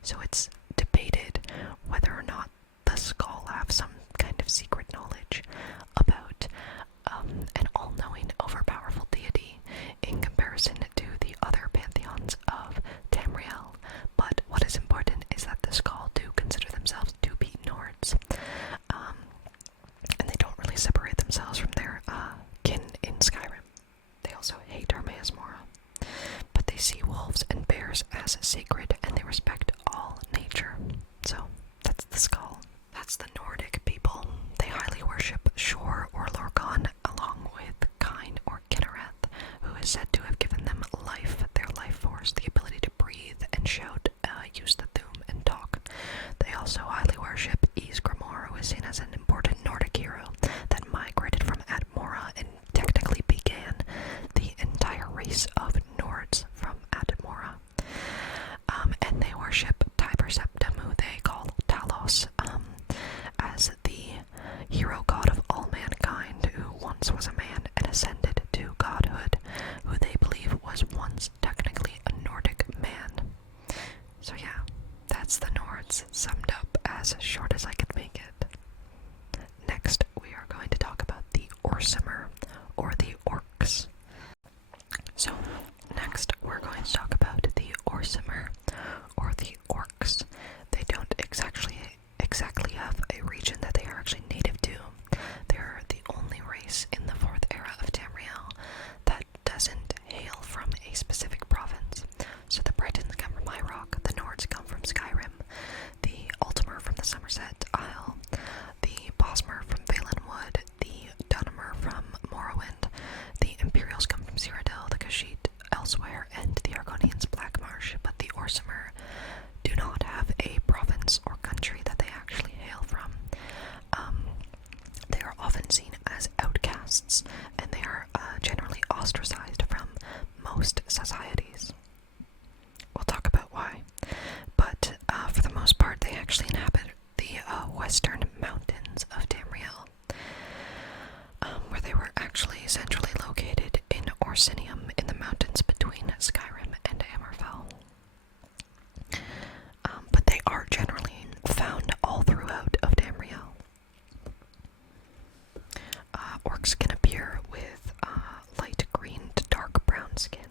so it's debated whether or not the Skull have some kind of secret knowledge about an all-knowing, overpowerful deity in comparison to the other pantheons of Tamriel. But what is important is that the Skull do consider themselves to be Nords, and they don't really separate themselves from their kin in Skyrim. They also hate Armaeus Mora, but they see wolves and bears as sacred, and they respect all nature. So that's the Skull. That's the Nordic people. They highly worship Shor or Lorkhan, along with Kine or Kinnereth, who is said to have given them life, their life force, the ability to breathe and shout, use the Thuum, and talk. They also highly worship Ysgramor, who is seen as an important Nordic hero that migrated from Atmora and technically began the entire race of Nords from Atmora. And they worship Tiber Septim, who they call Talos, as the hero god of all mankind, who once was a man and ascended to godhood, who they believe was once technically a Nordic man. So yeah, that's the Nords summed up as short as I could make it. Next, we are going to talk about the Orsimer, or the Orcs. So, next we're going to talk about the Orsimer, or the Orcs. They don't exactly have a region that they are actually native to. They're the only race in the 4th era of Tamriel that doesn't hail from a specific province. So the Britons come from High Rock, the Nords come from Skyrim, the Ultimer from the Somerset Isle, the Bosmer from Valenwood, the Dunmer from Morrowind, the Imperials come from Cyrodiil, the Khajiit elsewhere, and the Argonians Blackmarsh, but the Orsimer do not have a province or country that they actually hail from. They are often seen as outcasts, and they are generally ostracized from most societies. We'll talk about why. But for the most part, they actually inhabit the western mountains of Tamriel, where they were actually centrally located in Orsinium, in the mountains between Skyrim and Hammerfell. But they are generally found all throughout of Tamriel. Orcs can appear with light green to dark brown skin.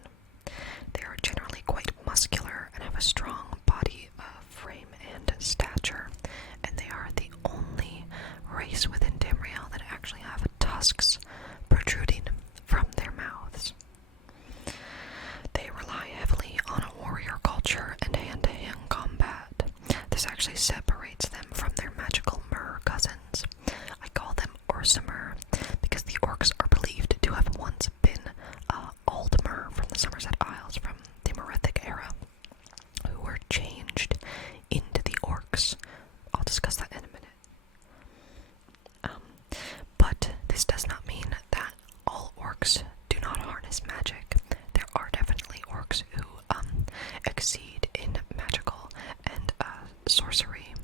They are generally quite muscular and have a strong body frame and stature, and they are the only race within Tamriel that actually have tusks protruding from their mouths. They rely heavily on a warrior culture and hand-to-hand combat. This actually separates them from their magical mer cousins. I call them Orsimer because the orcs are believed to have once been Aldmer from the Somerset Isles from the Merethic era, who were changed into the orcs. I'll discuss that in a minute. But this does not mean that all orcs do not harness magic. There are definitely orcs who exceed in magical and sorcery sorcery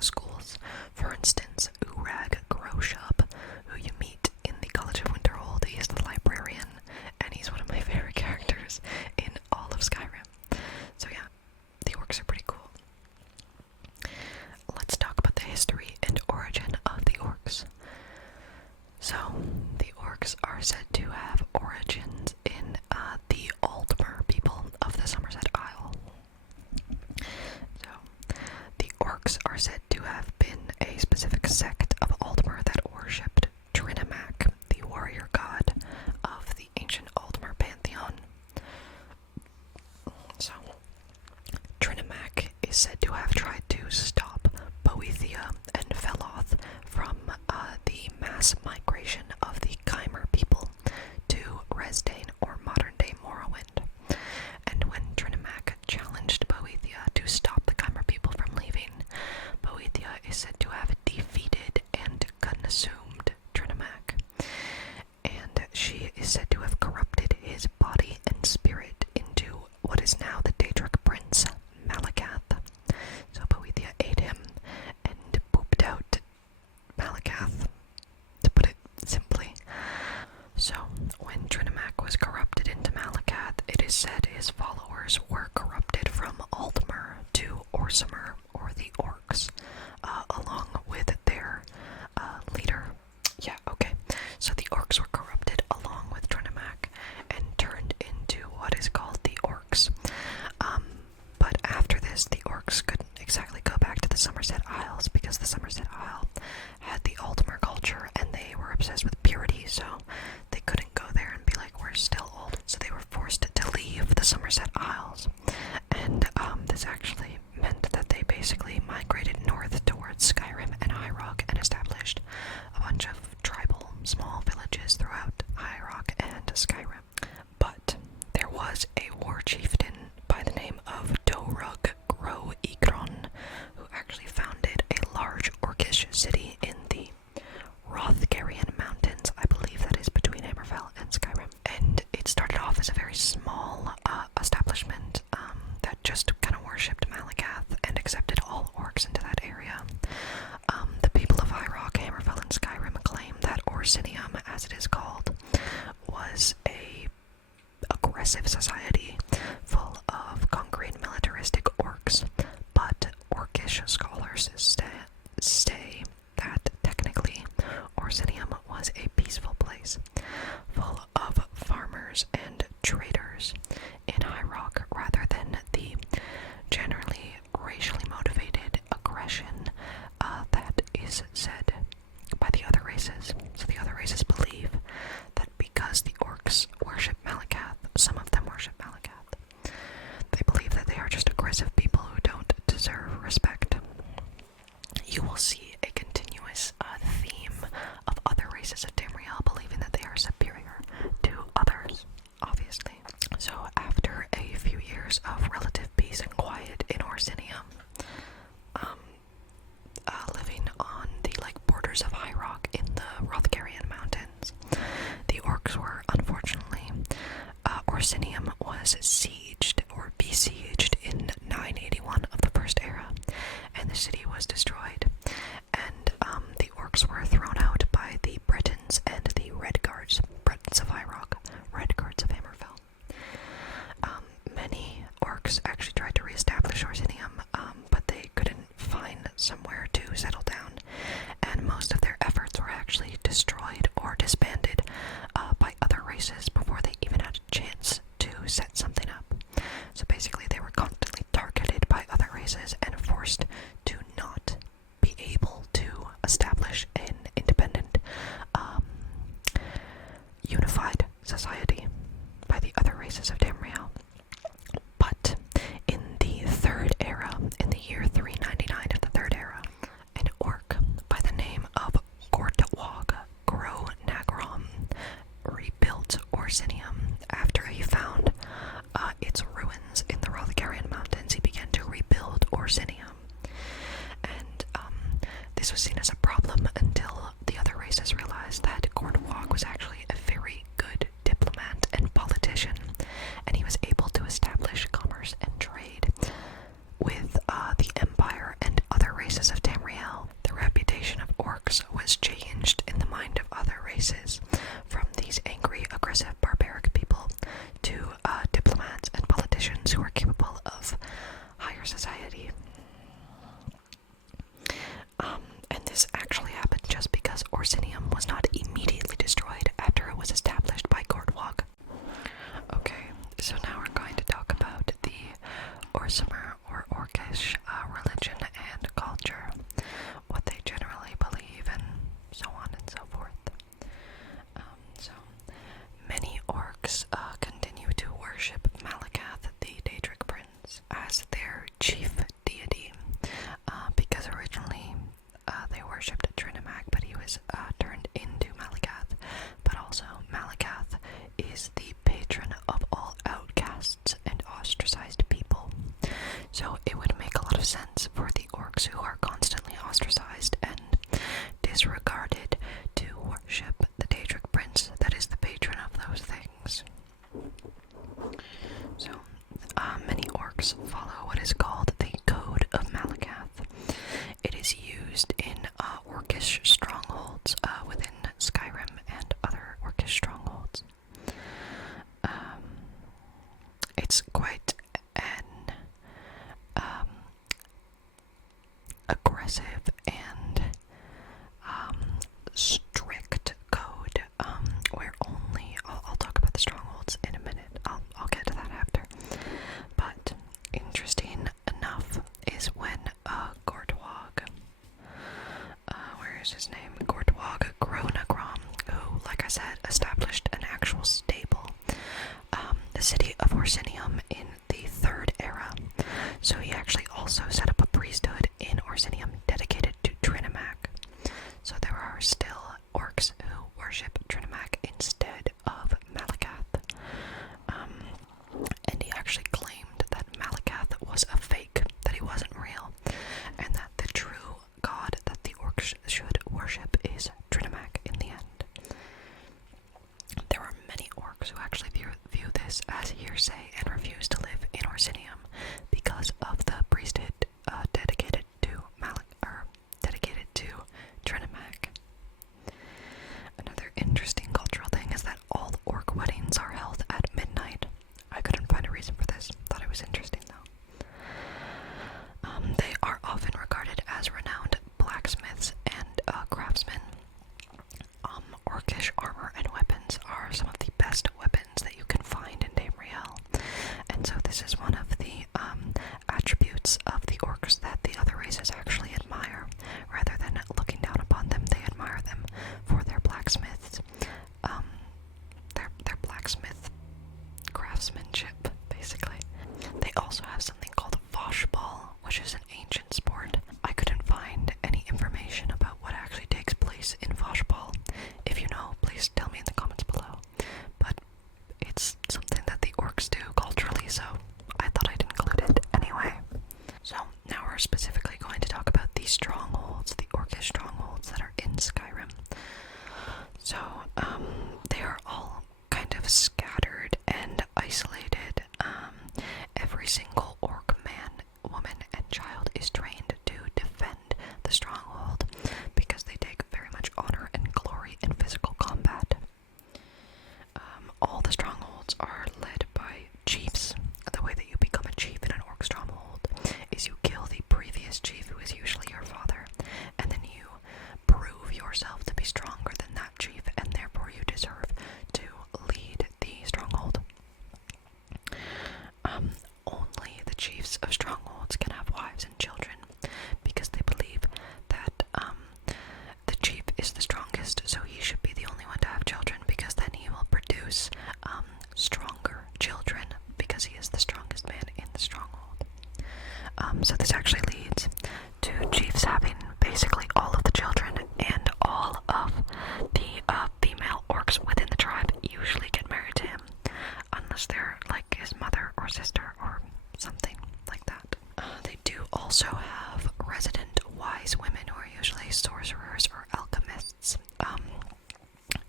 schools. For instance, Urag Groshub, who you meet in the College of Winterhold, he is the librarian, and he's one of my favorite characters in all of Skyrim. So yeah, the orcs are pretty cool. Let's talk about the history and origin of the orcs. So, the orcs are said to have origins in the Aldmer people of the Somerset Isle. So, the orcs are said to have been a specific sect of Aldmer that worshipped Trinimac, the warrior god of the ancient Aldmer pantheon. So, Trinimac is said to have tried to stop Boethia and Veloth from the mass migration of the Chimer people to Resdane, or modern-day Morrowind. And when Trinimac challenged Boethia to stop the Chimer people from leaving, Boethia is said to have defeated and consumed Trinimac. And she is said to have corrupted his body and spirit into what is now the Daedric prince, Malakath. So Boethia ate him and pooped out Malakath, to put it simply. So, when Trinimac was corrupted into Malakath, it is said his followers were corrupted from Aldmer to Orsimer, or the Orcs, along with their leader. Yeah, okay. So the Orcs were corrupted along with Trinimac and turned into what is called the Orcs. But after this, the Orcs couldn't exactly go back to the Somerset Isles, because the Somerset Isle had the Aldmer culture and they were obsessed with purity, so they couldn't go there and be like, we're still old. So they were forced to leave the Somerset Isles. And this actually meant that they basically migrated north towards Skyrim and High Rock and established a bunch of tribal small villages throughout High Rock and Skyrim. But there was a war chieftain by the name of Dorug Gro Ikron, who actually founded a large orcish city in the Rothgarian Mountains. I believe that is between Hammerfell and Skyrim. And it started off as a very small establishment that just kind of worshipped Malakath and accepted all orcs into that area. The people of High Rock, Hammerfell, and Skyrim claim that Orsinium, as it is called, was a aggressive society full of concrete militaristic orcs, but orcish scholars say that technically Orsinium was a peaceful place, full of farmers and traders in High Rock, rather than the generally racially motivated aggression that is said by the other races. So the other races believe that because the orcs worship Malakath, some of them worship Malakath, they believe that they are just aggressive people who don't deserve respect. You will see a continuous theme of other races of Tamriel believing that they are superior to others, obviously. So after a few years of relative peace and quiet in Orsinium, living on the borders of High Rock in the Rothgarian Mountains, the orcs were, unfortunately, Orsinium was sieged or besieged in 981 of the First Era, and the city was destroyed. And the orcs were thrown out by the Britons and the Redguards, Britons of High Rock, Redguards of Hammerfell. Many orcs actually tried to reestablish Orsinium, but they couldn't find somewhere to settle down, and most of their efforts were actually destroyed or disbanded by other races before they even had a chance to set something up. So basically they were constantly targeted by other races and forced to not be able to establish an independent, unified society by the other races of Tamriel. But in the Third Era, in the year 399 of the Third Era, an orc by the name of Gortawag Gro Nagrom rebuilt Orsinium after he found its ruins in the Rothgarian Mountains. He began to rebuild Orsinium, and this was seen as a problem until the other races realized that Gortawag was actually a very good diplomat and politician, and he was able to establish commerce and trade with the Empire and who are constantly ostracized and disregarded to worship the Daedric Prince that is the patron of those things. So, many orcs follow what is called the Code of Malakath. It is used in orcish strongholds within Skyrim and other orcish strongholds. It's quite an aggressive and strict code, where only I'll talk about the strongholds in a minute. I'll get to that after. But interesting enough is when Gortwog, where is his name? Gortwog Gronagrom, who, like I said, established an actual stable, the city of Orsinium in the Third Era. So he actually also set up a priesthood in Orsinium dedicated to Trinimac. So there are still orcs who worship Trinimac instead of Malakath. And he actually claimed that Malakath was a fake, that he wasn't real, and that the true god that the orcs should worship is Trinimac in the end. There are many orcs who actually view this as hearsay and refuse to live in Orsinium because of the priesthood dedicated to Trinimac. Another interesting cultural thing is that all orc weddings are held at midnight. I couldn't find a reason for this. Thought it was interesting though. They are often regarded as renowned blacksmiths and craftsmen. Orcish armor and weapons are some of the best weapons that you can find in Tamriel, and so this is one of the attributes of the orcs that the other races actually admire. Rather than looking down upon them, they admire them for their blacksmiths, their blacksmith craftsmanship, basically. They also have something called Voshball, which is an ancient sport. I couldn't find any information about what actually takes place in Voshball. If you know, please tell me in the comments below. But it's something that the orcs do culturally, so I thought I'd include it anyway. So now we're specifically going to talk about the strongholds, the orcish strongholds that are in Skyrim. So, they are all kind of scattered and isolated. Every single orc man, woman, and child is trained to defend the stronghold because they take very much honor and glory in physical combat. All the strongholds are led by chiefs. The way that you become a chief in an orc stronghold is you kill the previous chief, who is usually your father, and then you prove yourself to be stronger than that chief, and therefore you deserve to lead the stronghold. Only the chiefs of strongholds can have wives and children, because they believe that the chief is the strongest, so he should be the only one to have children, because then he will produce stronger children, because he is the strongest man in the stronghold. So this actually leads to chiefs having basically all of the children, and all of the female orcs within the tribe usually get married to him, unless they're like his mother or sister or something like that. They do also have resident wise women who are usually sorcerers or alchemists,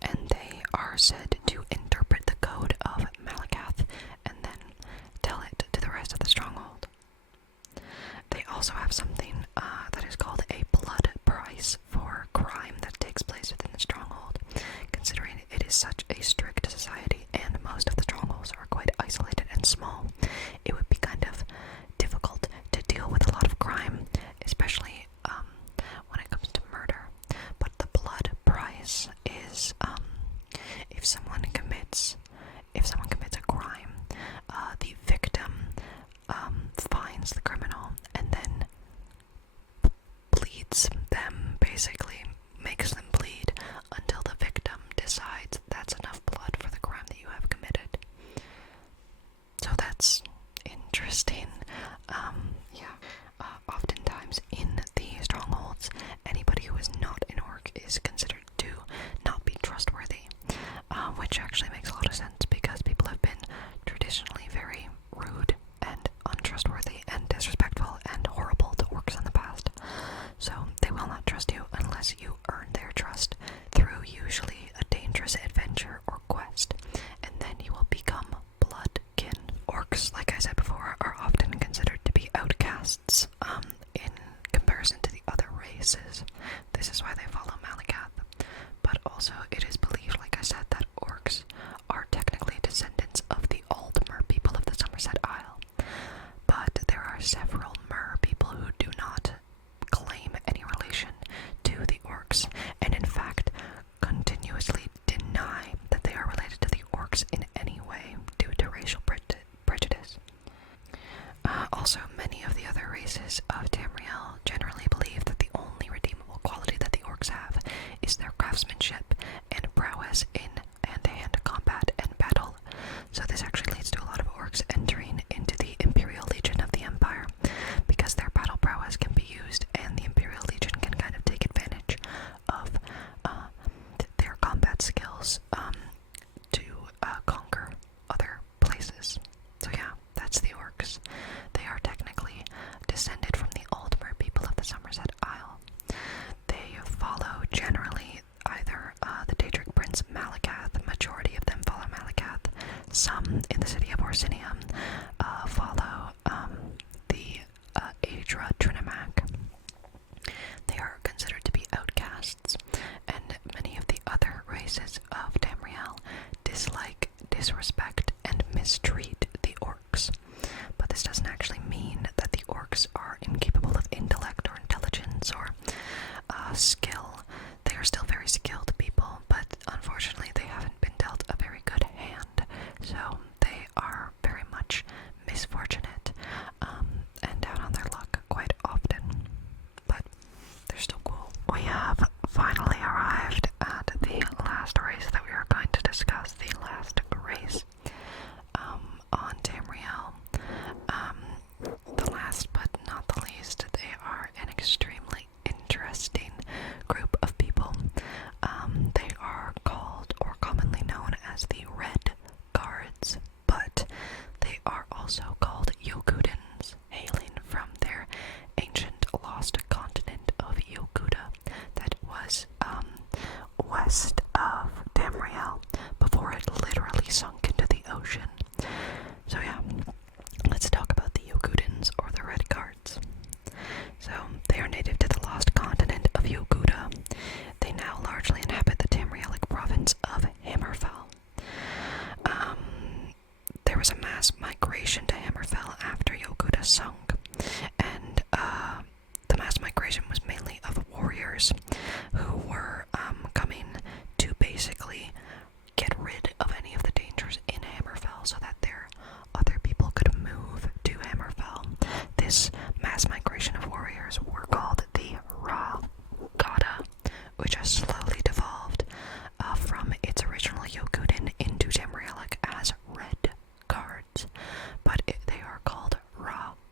and they are said to interpret the code of Malakath and then tell it to the rest of the stronghold. They also have something that is called a blood price for crime that takes place within the stronghold. Considering it is such a strict society and most of the strongholds are quite isolated and small, it would be kind of difficult to deal with a lot of crime, especially when it comes to murder. But the blood price is if someone commits a crime, the victim finds the criminal and then bleeds them, basically makes them bleed until the victim decides that's enough blood for the crime that you have committed. So that's interesting. Oftentimes in the strongholds, anybody who is not an orc is considered to not be trustworthy, which actually makes a lot of sense because people have been traditionally very rude and untrustworthy and disrespectful and horrible to orcs in the past. race, you earn their trust through usually a dangerous adventure or quest, and then you will become bloodkin. Orcs, like I said before, are often considered to be outcasts in comparison to the other races. This is why they follow Malakath. But also, it is believed, like I said, that orcs are technically descendants of the Aldmer people of the Somerset Isle. But there are several Mer people who do not claim any relation to the orcs, and in fact, continuously deny that they are related to the orcs in any way due to racial prejudice. Also, many of the other races of Tamriel generally believe that the only redeemable quality that the orcs have is their craftsmanship and prowess in hand-to-hand combat and battle. So this actually leads to a lot of orcs entering into the Imperial Legion of the Empire, because their battle prowess can be used and the Imperial Legion can kind of take advantage of their combat skills to conquer other places. So yeah, that's the orcs. They are technically descended from the Aldmer people of the Somerset Isle. They follow generally either the Daedric Prince Malakath. The majority of them follow Malakath. Some in the city of Orsinium follow the Aedra Trinimac. They are considered to be outcasts, and many of the other races of Tamriel dislike, disrespect, and mistreat the orcs. But this doesn't actually mean that the orcs are incapable of intellect or intelligence or skill. They are still very skilled people, but unfortunately they haven't been dealt a very good hand, so they are very much misfortunate and down on their luck quite often. But they're still cool. We have finally arrived at the last race that we are going to discuss, the last race on Tamriel. The last but not the least, they are an extremely interesting group of people. They are called, or commonly known as, the Redguards, but they are also called Yokudans, hailing from their ancient lost continent of Yokuda that was west of Tamriel before it literally sunk into the ocean. So yeah, let's talk about the Yokudans, or the Redguards. So they are native to the lost continent of Yokuda. They now largely inhabit the Tamrielic province of Hammerfell. There was a mass migration to Hammerfell after Yokuda sunk, and the mass migration was mainly of warriors who were coming to basically get rid of any of the dangers in Hammerfell so that their other people could move to Hammerfell. This mass migration of warriors were called the Gada, which has slowly devolved from its original Yokudan into Tamrielic as Red Guards, but they are called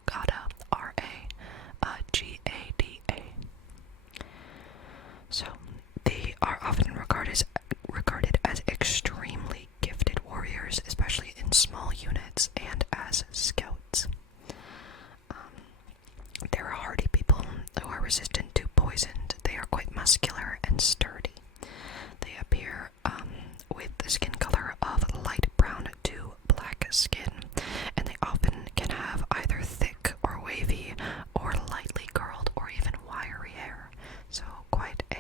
Gada, R-A-G-A-D-A. So they are often regarded as extremely gifted warriors, especially in small units and as scouts. They're hardy people who are resistant to poison. They are quite muscular and sturdy. They appear with the skin color of light brown to black skin, and they often can have either thick or wavy or lightly curled or even wiry hair. So quite a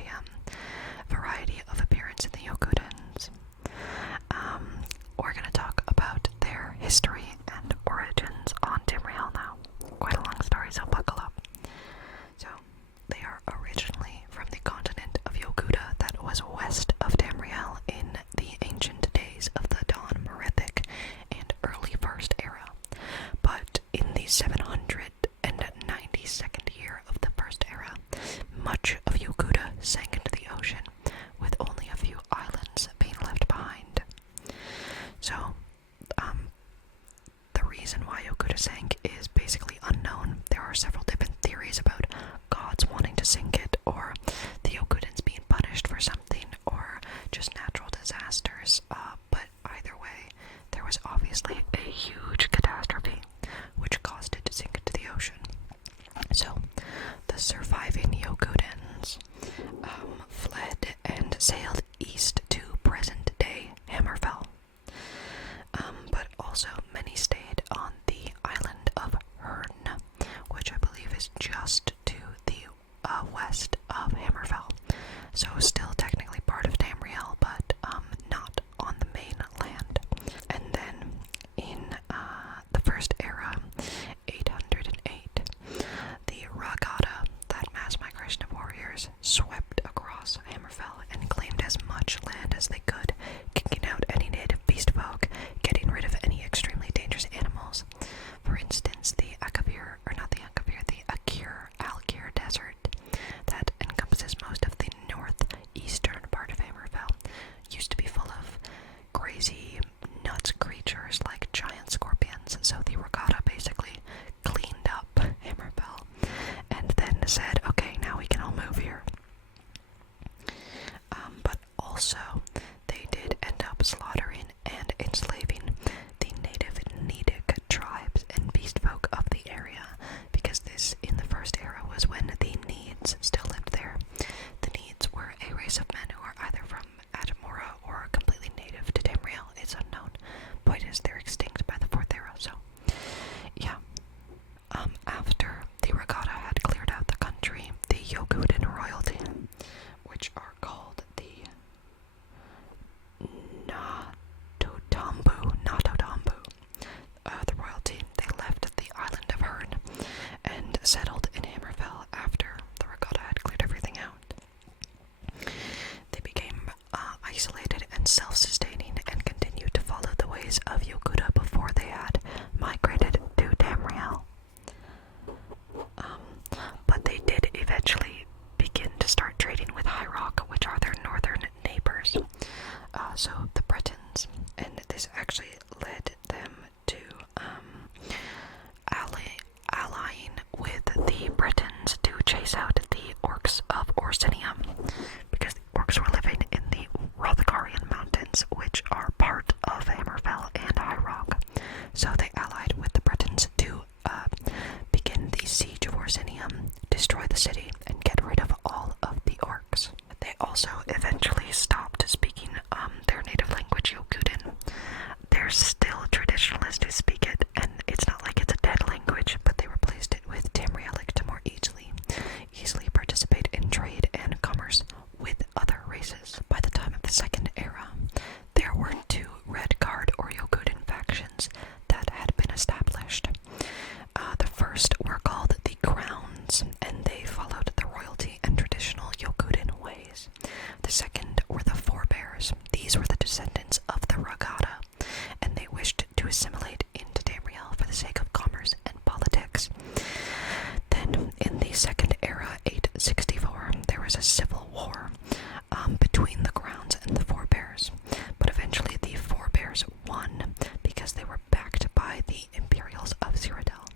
variety of appearance in the Yokudans. We're going to talk about their history and origins on Tamriel now. Quite a long story, so buckle up. So, they are originally from the continent of Yokuda. also eventually stopped speaking their native language, Yokudan. There's still traditionalists who speak it, and it's not like it's a dead language, but they replaced it with Tamrielic to more easily participate in trade and commerce with other races. By the time of the Second Era, there were two Redguard or Yokudan factions that had been established. The first were called the Crowns, and they followed the royalty and traditional Yokudan ways. The second were the Forebears. These were the descendants of the Ragada, and they wished to assimilate into Tamriel for the sake of commerce and politics. Then, in the Second Era, 864, there was a civil war between the Crowns and the Forebears, but eventually the Forebears won because they were backed by the Imperials of Cyrodiil,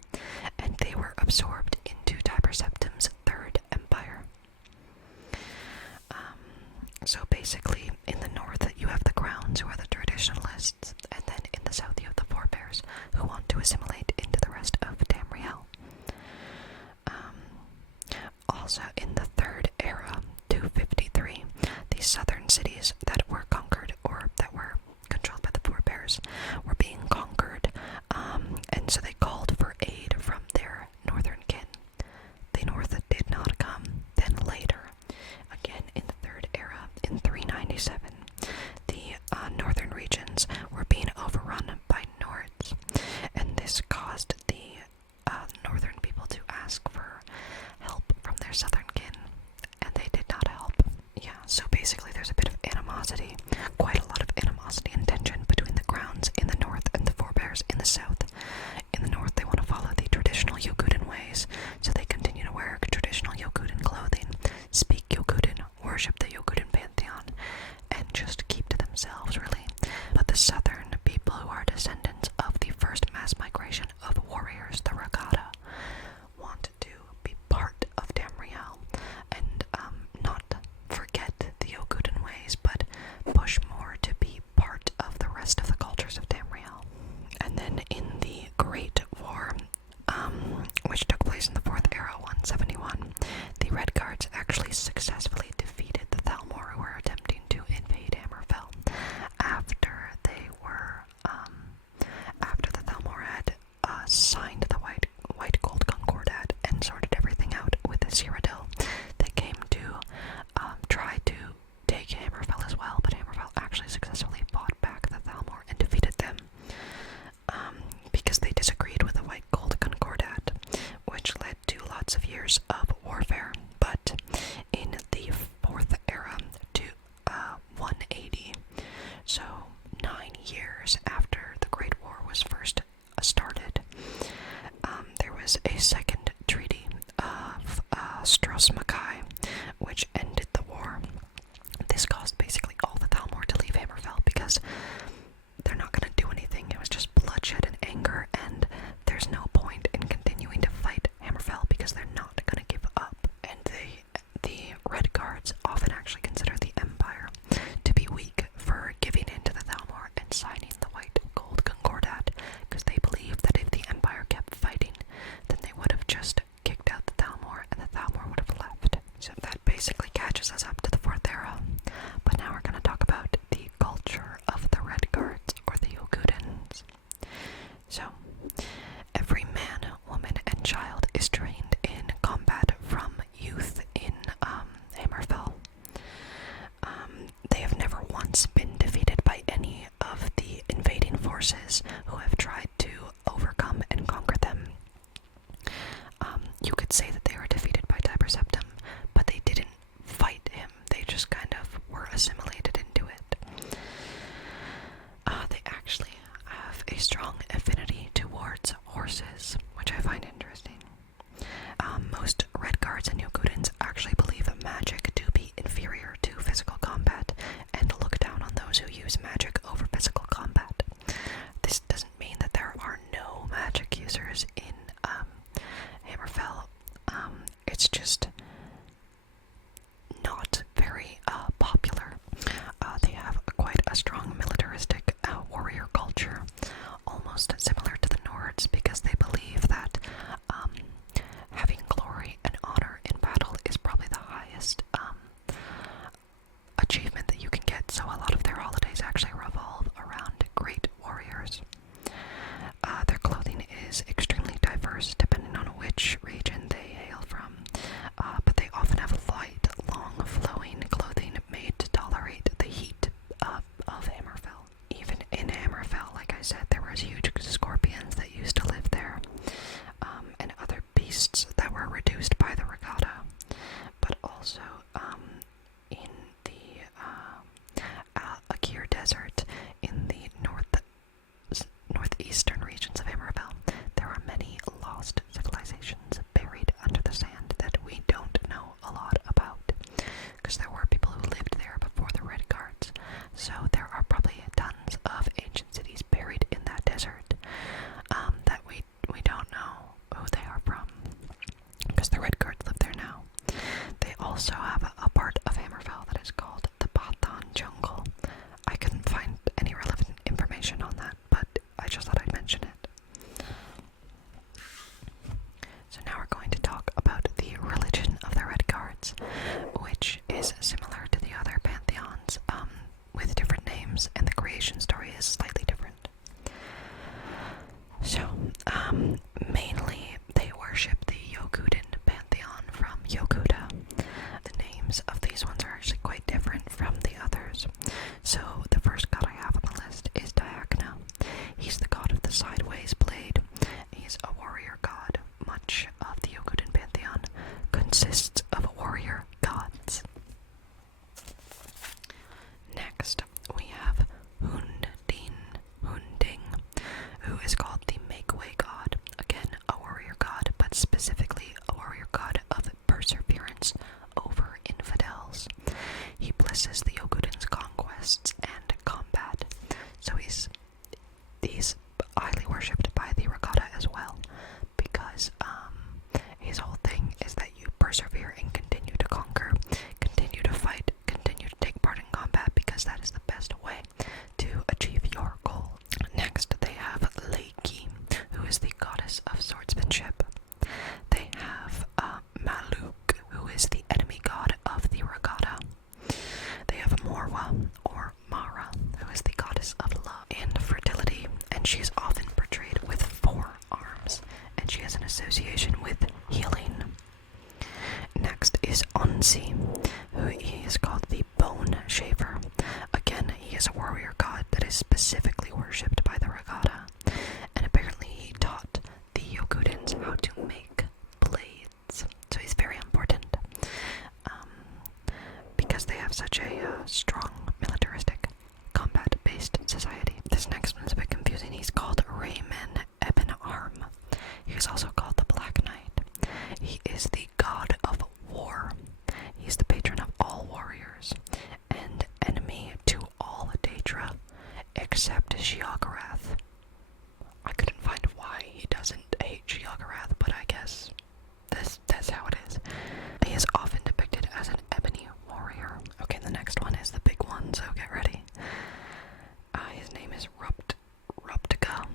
and they were absorbed into Tiber Septim's Third Empire. So basically, in the north you have the Crowns, who are the traditionalists, and then in the south you have the Forebears, who want to assimilate into the rest of Tamriel. Also, in the Third Era, 253, the southern cities that were conquered, or that were controlled by the Forebears, were being conquered, and so they called for aid from their northern kin. The north did not come. Then later, again in the Third Era, in 397, the northern regions were being overrun by Nords, and this caused the northern people to ask for help from their southern kin, and they did not help. Yeah, so basically there's a bit of animosity, quite a lot of animosity and tension between the Crowns in the north and the Forebears in the south. In the north, they want to follow the traditional Yokudan ways, so they continue to wear traditional Yokudan clothing, speak Yokudan, worship the Yokudan pantheon, and just keep to themselves, really. But the southern people, who are descendants of the first mass migration of warriors, the Ragada, want to be part of Tamriel and not forget the Yokudan ways, but push more to be part of the rest of the cultures of Tamriel. And then in the Great War, which took place in the Fourth Era, 171, the Redguards actually successfully defeated the Thalmor, who were attempting to invade Hammerfell after they were, after the Thalmor had signed the White Gold Concordat and sorted everything out with the Cyrodiil. They came to try to take Hammerfell as well, but Hammerfell actually successfully fought back the Thalmor and defeated them because they disagreed with the White Gold Concordat, which led to lots of years of warfare. But in the Fourth Era, to 180, so 9 years after the Great War was first started, there was a second treaty of Strauss-Mackay, which ended the war. This caused basically all the Thalmor to leave Hammerfell because they're not going to do anything. It was just bloodshed and anger, and there's no point in continuing to fight Hammerfell because they're not going to give up. And the Redguards often actually consider the Empire to be weak for giving in to the Thalmor and signing the White Gold Concordat, because they believe that if the Empire kept fighting, then they would have just kicked out the Thalmor, and the Thalmor would have left. So that basically catches us up to the Fourth Era. But now we're going to talk about the culture of the Redguards, or the Yokudans. So, every man, woman, and child is trained in combat from youth in Hammerfell. They have never once been defeated by any of the invading forces who have tried to overcome and conquer them. You could say that they were defeated by Tiber Septim, but they didn't fight him. They just kind of were assimilated into it. They actually have a strong affinity towards horses, which I find interesting. Most Redguards and Yokudans actually believe magic to be inferior to physical combat and look down on those who use magic over physical combat. This doesn't mean that there are no magic users in Hammerfell. It's just not very popular. They have quite a strong militaristic warrior culture, almost similar to the Nords, because they believe that having glory and honor in battle is probably the highest Ansi, who he is called the Bone Shaver. Again, he is a warrior god that is specifically worshipped by the Regatta, and apparently he taught the Yokudans how to make blades. So he's very important, because they have such a strong militaristic combat-based society. This next one's a bit confusing. He's called Rayman Ebon Arm. He is also called the Black Knight. He is the god of war. He's the patron of all warriors, and enemy to all Daedra, except Sheogorath. I couldn't find why he doesn't hate Sheogorath, but I guess that's how it is. He is often depicted as an ebony warrior. Okay, the next one is the big one, so get ready. His name is Ruptica,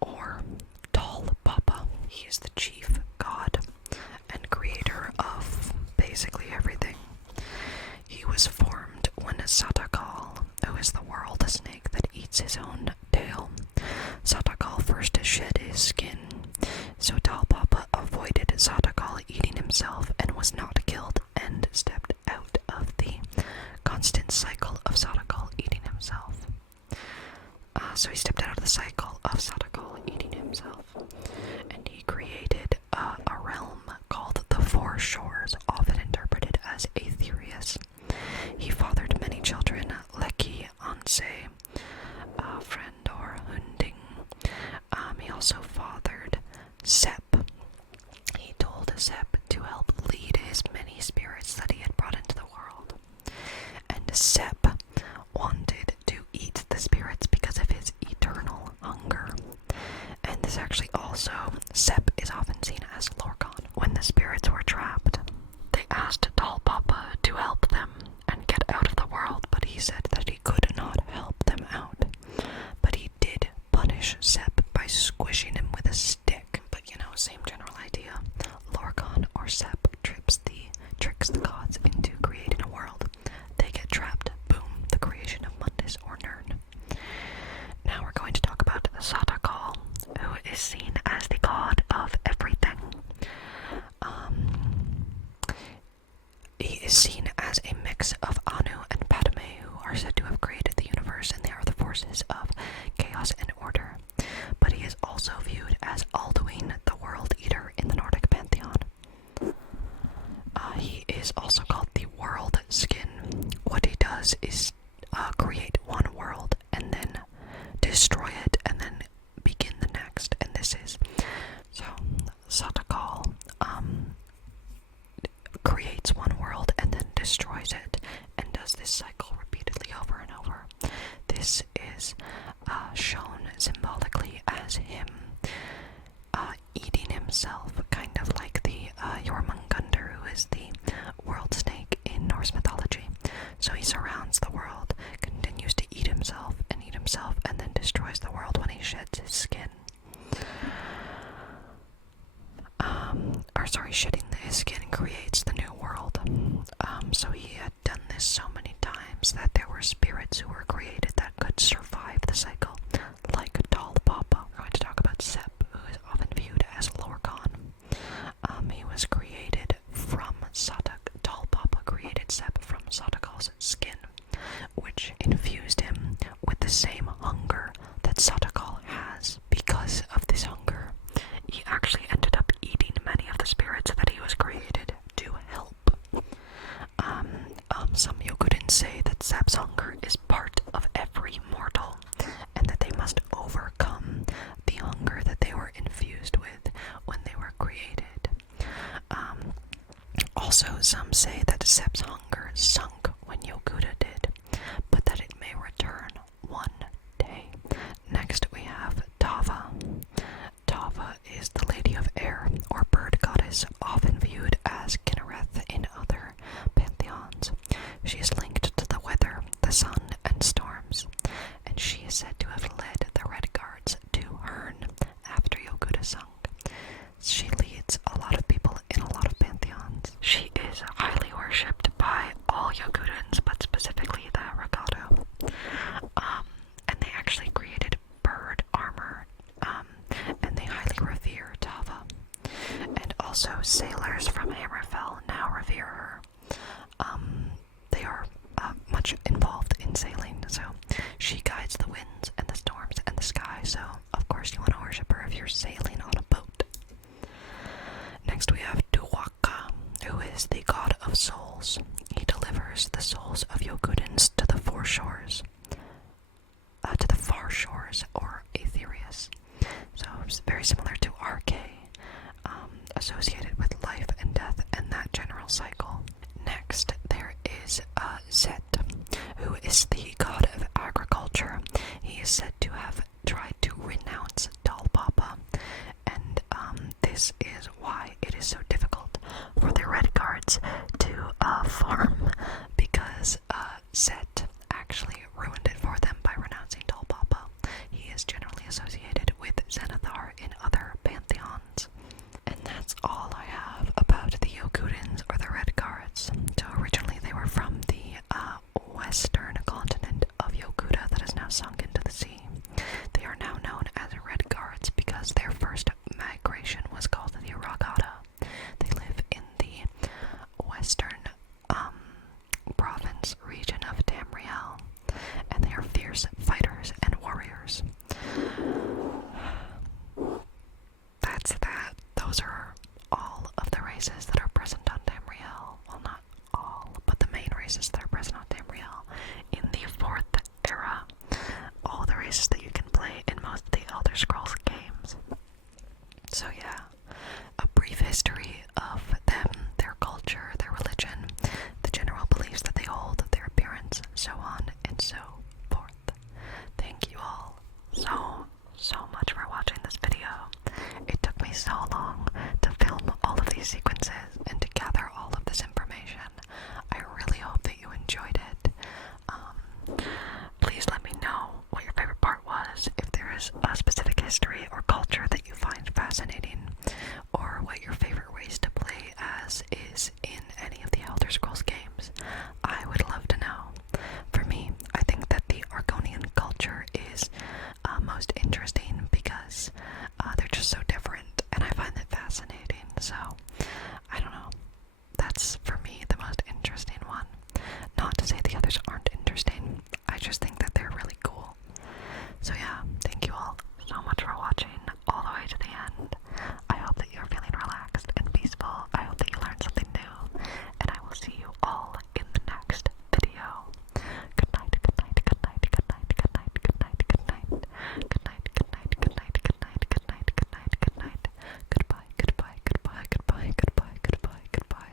or Tall Papa. He is the chief god and creator of basically everything. He was formed when Satakal, who is the world snake that eats his own tail, Satakal first shed his skin, so Tall Papa avoided Satakal eating himself and was not killed and stepped out of the constant cycle of Satakal eating himself. So he stepped out of the cycle of Satakal eating himself, and he created a realm called the Four Shores, often interpreted as Aetherius. He fathered many children, Leki, Anse, Frendor, Hunding. He also fathered Sep. He told Sep to help lead his many spirits that he had brought into the world. And Sep wanted to eat the spirits because of his eternal hunger. And this actually also, Sep is often seen as Lorcan. When the spirits were trapped, they asked Tall Papa to help them and get out of the world, but he said that he could not help them out. But he did punish Sep by squishing him with a stick. But you know, same general idea. Lorcan or Sep tricks the gods into creating a world. They get trapped. Boom, the creation of Mundus or Nirn. Now we're going to talk about Satakal, who is seen as the god of everything. He is seen as a mix of Anu and Padme, who are said to have created the universe, and they are the forces of chaos and order. But he is also viewed as Alduin, the World Eater in the Nordic pantheon. He is also called the World Skin. What he does is create one world and then destroy it and then begin the next. And this is so Satakal creates one world and then destroys it and does this cycle repeatedly over and over. This is shown symbolically as him eating himself, kind of like the Jormungandr, who is the world snake in Norse mythology. So he surrounds the world, continues to eat himself, and then destroys the world when he sheds his skin. Shedding his skin creates the new world. So he had done this so many times that there were spirits who were created that could survive the cycle, like Tall Papa. We're going to talk about Sep, who is often viewed as Lorcan. He was created from Tall Papa created Sep from Satakal's skin, which infused him with the same hunger that Satakal has. Because of this hunger, he actually ended up eating many of the spirits that he was created to help. Some Yokudans say that Sep's hunger is part of every mortal, and that they must overcome the hunger that they were infused with when they were created. Also, some say that Sep's hunger sunk when Yokuda did, but that it may return one day. Next we have Tava. Tava is the Lady of Air, or bird goddess, often viewed as Kinnereth in other pantheons. She is linked to the weather, the sun, and storms, and she is said to have led the Redguards to Hern after Yokuda sunk. She leads a lot of people in a lot of pantheons. She is highly worshipped by all Yokudans, but specifically much involved in sailing, so she guides the winds and the storms and the sky, so of course you want to worship her if you're sailing on a boat. Next we have Duwaka, who is the god of souls. He delivers the souls of Yokudans to the far shores, or Aetherius. So it's very similar to Arche, associated with life and death and that general cycle. Next, there is Zet, who is the god of agriculture. He is said to have tried to renounce Talpapa, and this is why it is so difficult for the Redguards to farm, because Zet actually ruined it for them by renouncing Talpapa. He is generally associated with Zenithar in other pantheons. And that's all I have about the Yokudans or the Redguards. So originally they were from the western continent of Yokuda that is now sunk into the sea. They are now known as Redguards because their first migration was called the Ragada. They live in the western province region of Tamriel, and they are fierce fighters and warriors. That's that. Those are all of the races that are present on Tamriel. Well, not all, but the main races that are present on Tamriel in the 4th era. All the races that you can play in most of the Elder Scrolls games. So yeah, a brief history of them, their culture, their religion, the general beliefs that they hold, their appearance, so on and so forth. Thank you all so much for watching this video. It took me so long to film all of these sequences and to gather all of this information. I really hope that you enjoyed it. Please let me know what your favorite part was, if there is a specific history or culture that you find fascinating, or what your favorite race to play as is in any of the Elder Scrolls games. I would love to know. For me, I think that the Argonian culture is most interesting